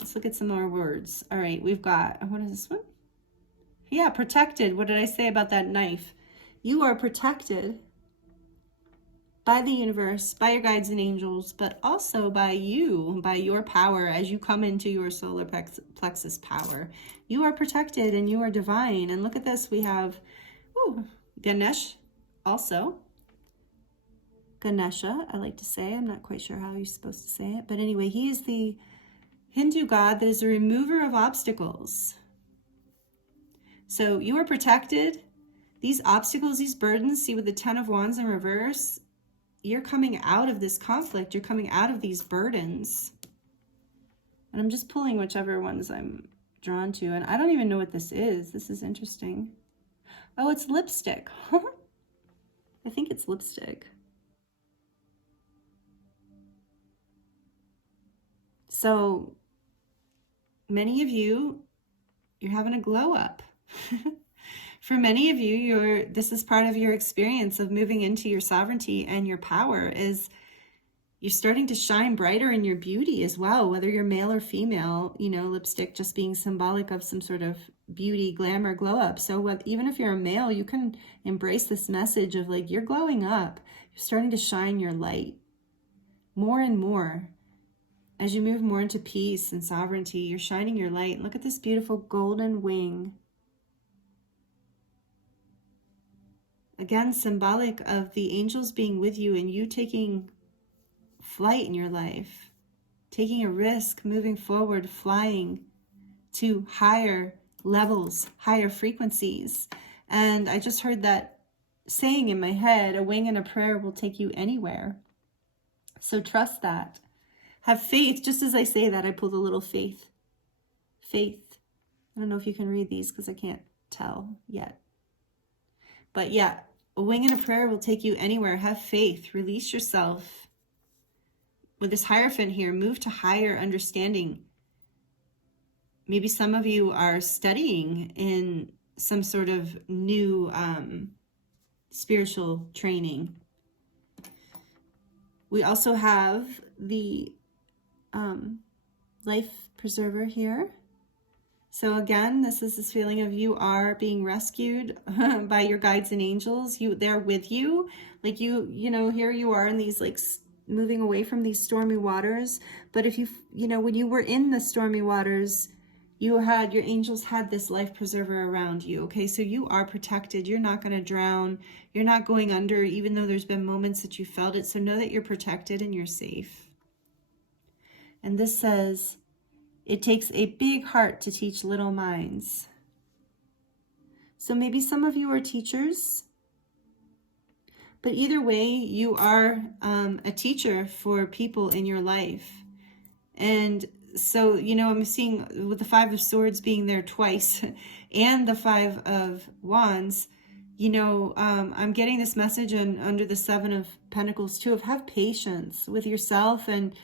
Let's look at some more words. All right, we've got, what is this one? Yeah, protected. What did I say about that knife? You are protected by the universe, by your guides and angels, but also by you, by your power as you come into your solar plexus power. You are protected and you are divine. And look at this. We have Ganesh also. Ganesha, I like to say. I'm not quite sure how you're supposed to say it. But anyway, he is the Hindu god that is the remover of obstacles. So you are protected. These obstacles, these burdens, see with the 10 of Wands in reverse, you're coming out of this conflict. You're coming out of these burdens. And I'm just pulling whichever ones I'm drawn to. And I don't even know what this is. This is interesting. Oh, it's lipstick. I think it's lipstick. So many of you, you're having a glow up. For many of you, this is part of your experience of moving into your sovereignty and your power, is you're starting to shine brighter in your beauty as well, whether you're male or female, you know, lipstick just being symbolic of some sort of beauty, glamour, glow up. So even if you're a male, you can embrace this message of like, you're glowing up. You're starting to shine your light more and more. As you move more into peace and sovereignty, you're shining your light. And look at this beautiful golden wing. Again, symbolic of the angels being with you and you taking flight in your life, taking a risk, moving forward, flying to higher levels, higher frequencies. And I just heard that saying in my head, a wing and a prayer will take you anywhere. So trust that. Have faith. Just as I say that, I pulled a little faith. Faith. I don't know if you can read these because I can't tell yet. But yeah, a wing and a prayer will take you anywhere. Have faith. Release yourself. With this Hierophant here, move to higher understanding. Maybe some of you are studying in some sort of new spiritual training. We also have the life preserver here. So again, this is this feeling of you are being rescued by your guides and angels. They're with you. Like you know, here you are in these like moving away from these stormy waters. But if you know, when you were in the stormy waters, your angels had this life preserver around you. Okay, so you are protected. You're not going to drown. You're not going under, even though there's been moments that you felt it. So know that you're protected and you're safe. And this says, it takes a big heart to teach little minds. So maybe some of you are teachers, but either way, you are a teacher for people in your life. And so, you know, I'm seeing with the Five of Swords being there twice and the Five of Wands, you know, I'm getting this message under the Seven of Pentacles too, of have patience with yourself and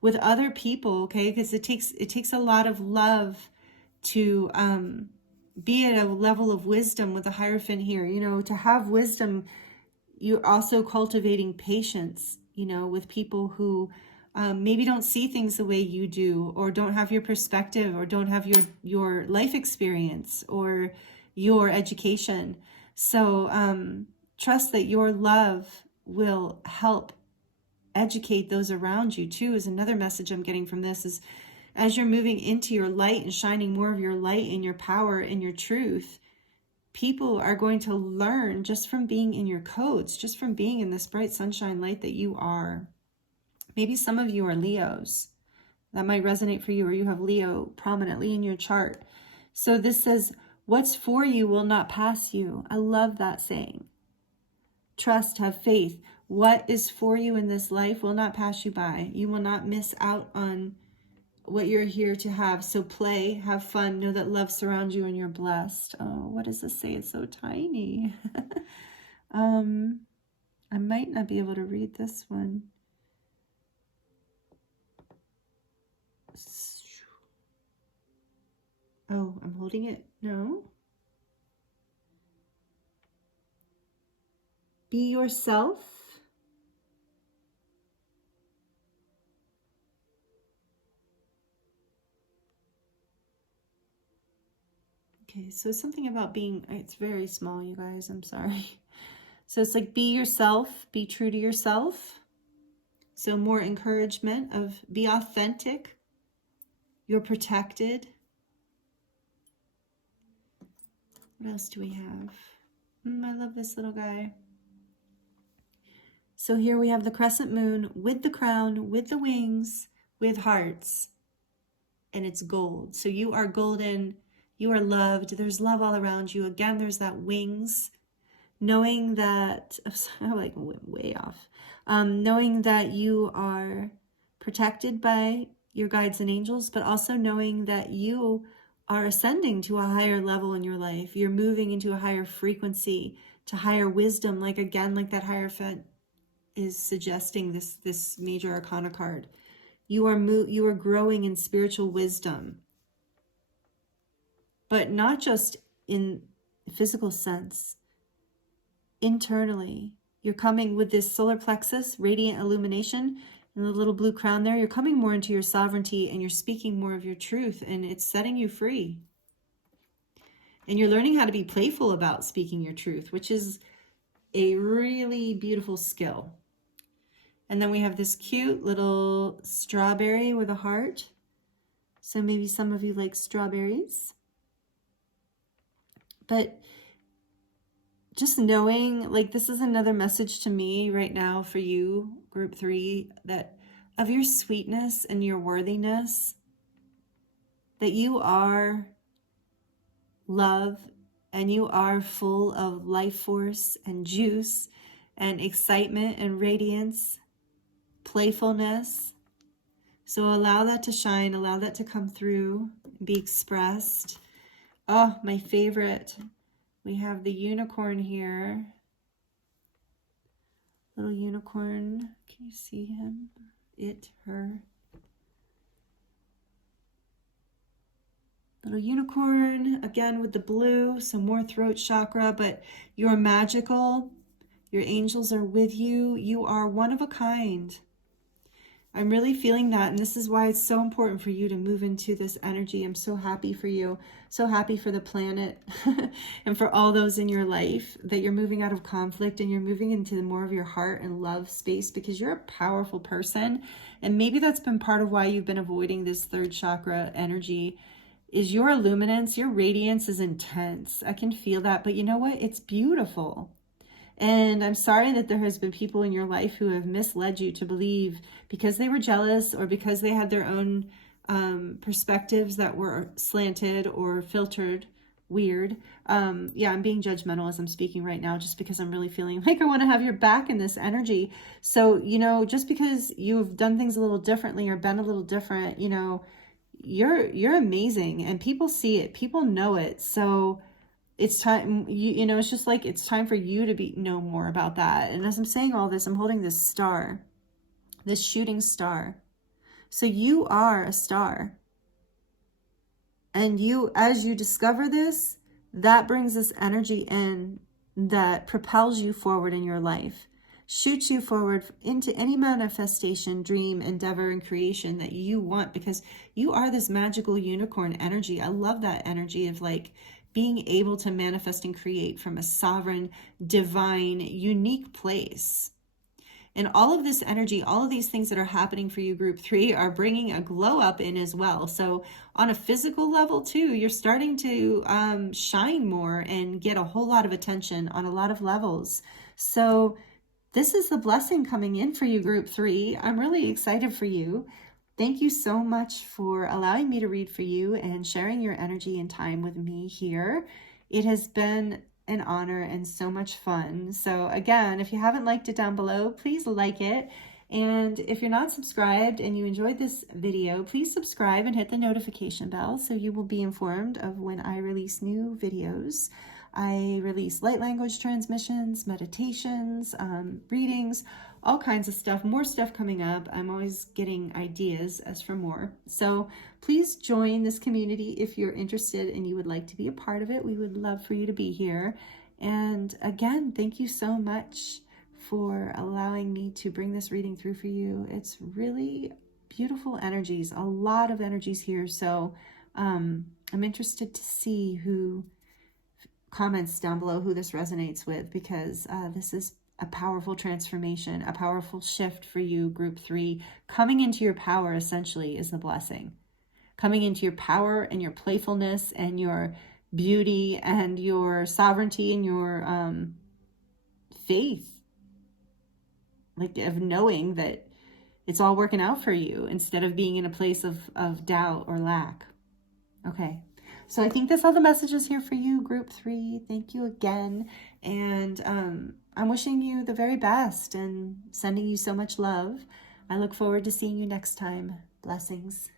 with other people, okay? Because it takes a lot of love to be at a level of wisdom with the Hierophant here. You know, to have wisdom, you're also cultivating patience, you know, with people who maybe don't see things the way you do, or don't have your perspective, or don't have your life experience or your education. So trust that your love will help educate those around you too, is another message I'm getting from this. Is as you're moving into your light and shining more of your light and your power and your truth, people are going to learn just from being in your codes, just from being in this bright sunshine light that you are. Maybe some of you are Leos. That might resonate for you, or you have Leo prominently in your chart. So this says, what's for you will not pass you. I love that saying. Trust, have faith. What is for you in this life will not pass you by. You will not miss out on what you're here to have. So play, have fun, know that love surrounds you and you're blessed. Oh, what does this say? It's so tiny. I might not be able to read this one. Oh, I'm holding it. No. Be yourself. Okay, so it's something about being, it's very small, you guys, I'm sorry. So it's like, be yourself, be true to yourself. So more encouragement of be authentic. You're protected. What else do we have? I love this little guy. So here we have the crescent moon with the crown, with the wings, with hearts. And it's gold. So you are golden. You are loved. There's love all around you. Again, there's that wings. Knowing that, I like went way off. Knowing that you are protected by your guides and angels, but also knowing that you are ascending to a higher level in your life. You're moving into a higher frequency, to higher wisdom. Like again, like that Hierophant is suggesting, this major arcana card. You are growing in spiritual wisdom, but not just in physical sense. Internally, you're coming with this solar plexus, radiant illumination, and the little blue crown there. You're coming more into your sovereignty, and you're speaking more of your truth, and it's setting you free. And you're learning how to be playful about speaking your truth, which is a really beautiful skill. And then we have this cute little strawberry with a heart. So maybe some of you like strawberries. But just knowing, like, this is another message to me right now for you, group 3, that of your sweetness and your worthiness, that you are love and you are full of life force and juice and excitement and radiance, playfulness. So allow that to shine, allow that to come through, be expressed. Oh, my favorite. We have the unicorn here. Little unicorn. Can you see him? It, her. Little unicorn, again with the blue, so more throat chakra, but you're magical. Your angels are with you. You are one of a kind. I'm really feeling that, and this is why it's so important for you to move into this energy. I'm so happy for you, so happy for the planet and for all those in your life, that you're moving out of conflict and you're moving into more of your heart and love space, because you're a powerful person. And maybe that's been part of why you've been avoiding this third chakra energy, is your illuminance, your radiance is intense. I can feel that, but you know what? It's beautiful. And I'm sorry that there has been people in your life who have misled you to believe because they were jealous or because they had their own perspectives that were slanted or filtered weird. Yeah, I'm being judgmental as I'm speaking right now, just because I'm really feeling like I want to have your back in this energy. So, you know, just because you've done things a little differently or been a little different, you know, you're amazing, and people see it, people know it. So it's time, you know, it's just like, it's time for you to know more about that. And as I'm saying all this, I'm holding this star, this shooting star. So you are a star. And you, as you discover this, that brings this energy in that propels you forward in your life, shoots you forward into any manifestation, dream, endeavor, and creation that you want, because you are this magical unicorn energy. I love that energy of like being able to manifest and create from a sovereign, divine, unique place. And all of this energy, all of these things that are happening for you, group 3, are bringing a glow up in as well. So on a physical level too, you're starting to shine more and get a whole lot of attention on a lot of levels. So this is the blessing coming in for you, group 3. I'm really excited for you. Thank you so much for allowing me to read for you and sharing your energy and time with me here. It has been an honor and so much fun. So again, if you haven't liked it down below, please like it. And if you're not subscribed and you enjoyed this video, please subscribe and hit the notification bell so you will be informed of when I release new videos. I release light language transmissions, meditations, readings, all kinds of stuff, more stuff coming up. I'm always getting ideas as for more. So please join this community if you're interested and you would like to be a part of it. We would love for you to be here. And again, thank you so much for allowing me to bring this reading through for you. It's really beautiful energies, a lot of energies here. So I'm interested to see who comments down below who this resonates with, because this is a powerful transformation, a powerful shift for you, group 3. Coming into your power essentially is the blessing. Coming into your power and your playfulness and your beauty and your sovereignty and your faith, like of knowing that it's all working out for you instead of being in a place of doubt or lack. Okay. So I think that's all the messages here for you, group 3. Thank you again. And I'm wishing you the very best and sending you so much love. I look forward to seeing you next time. Blessings.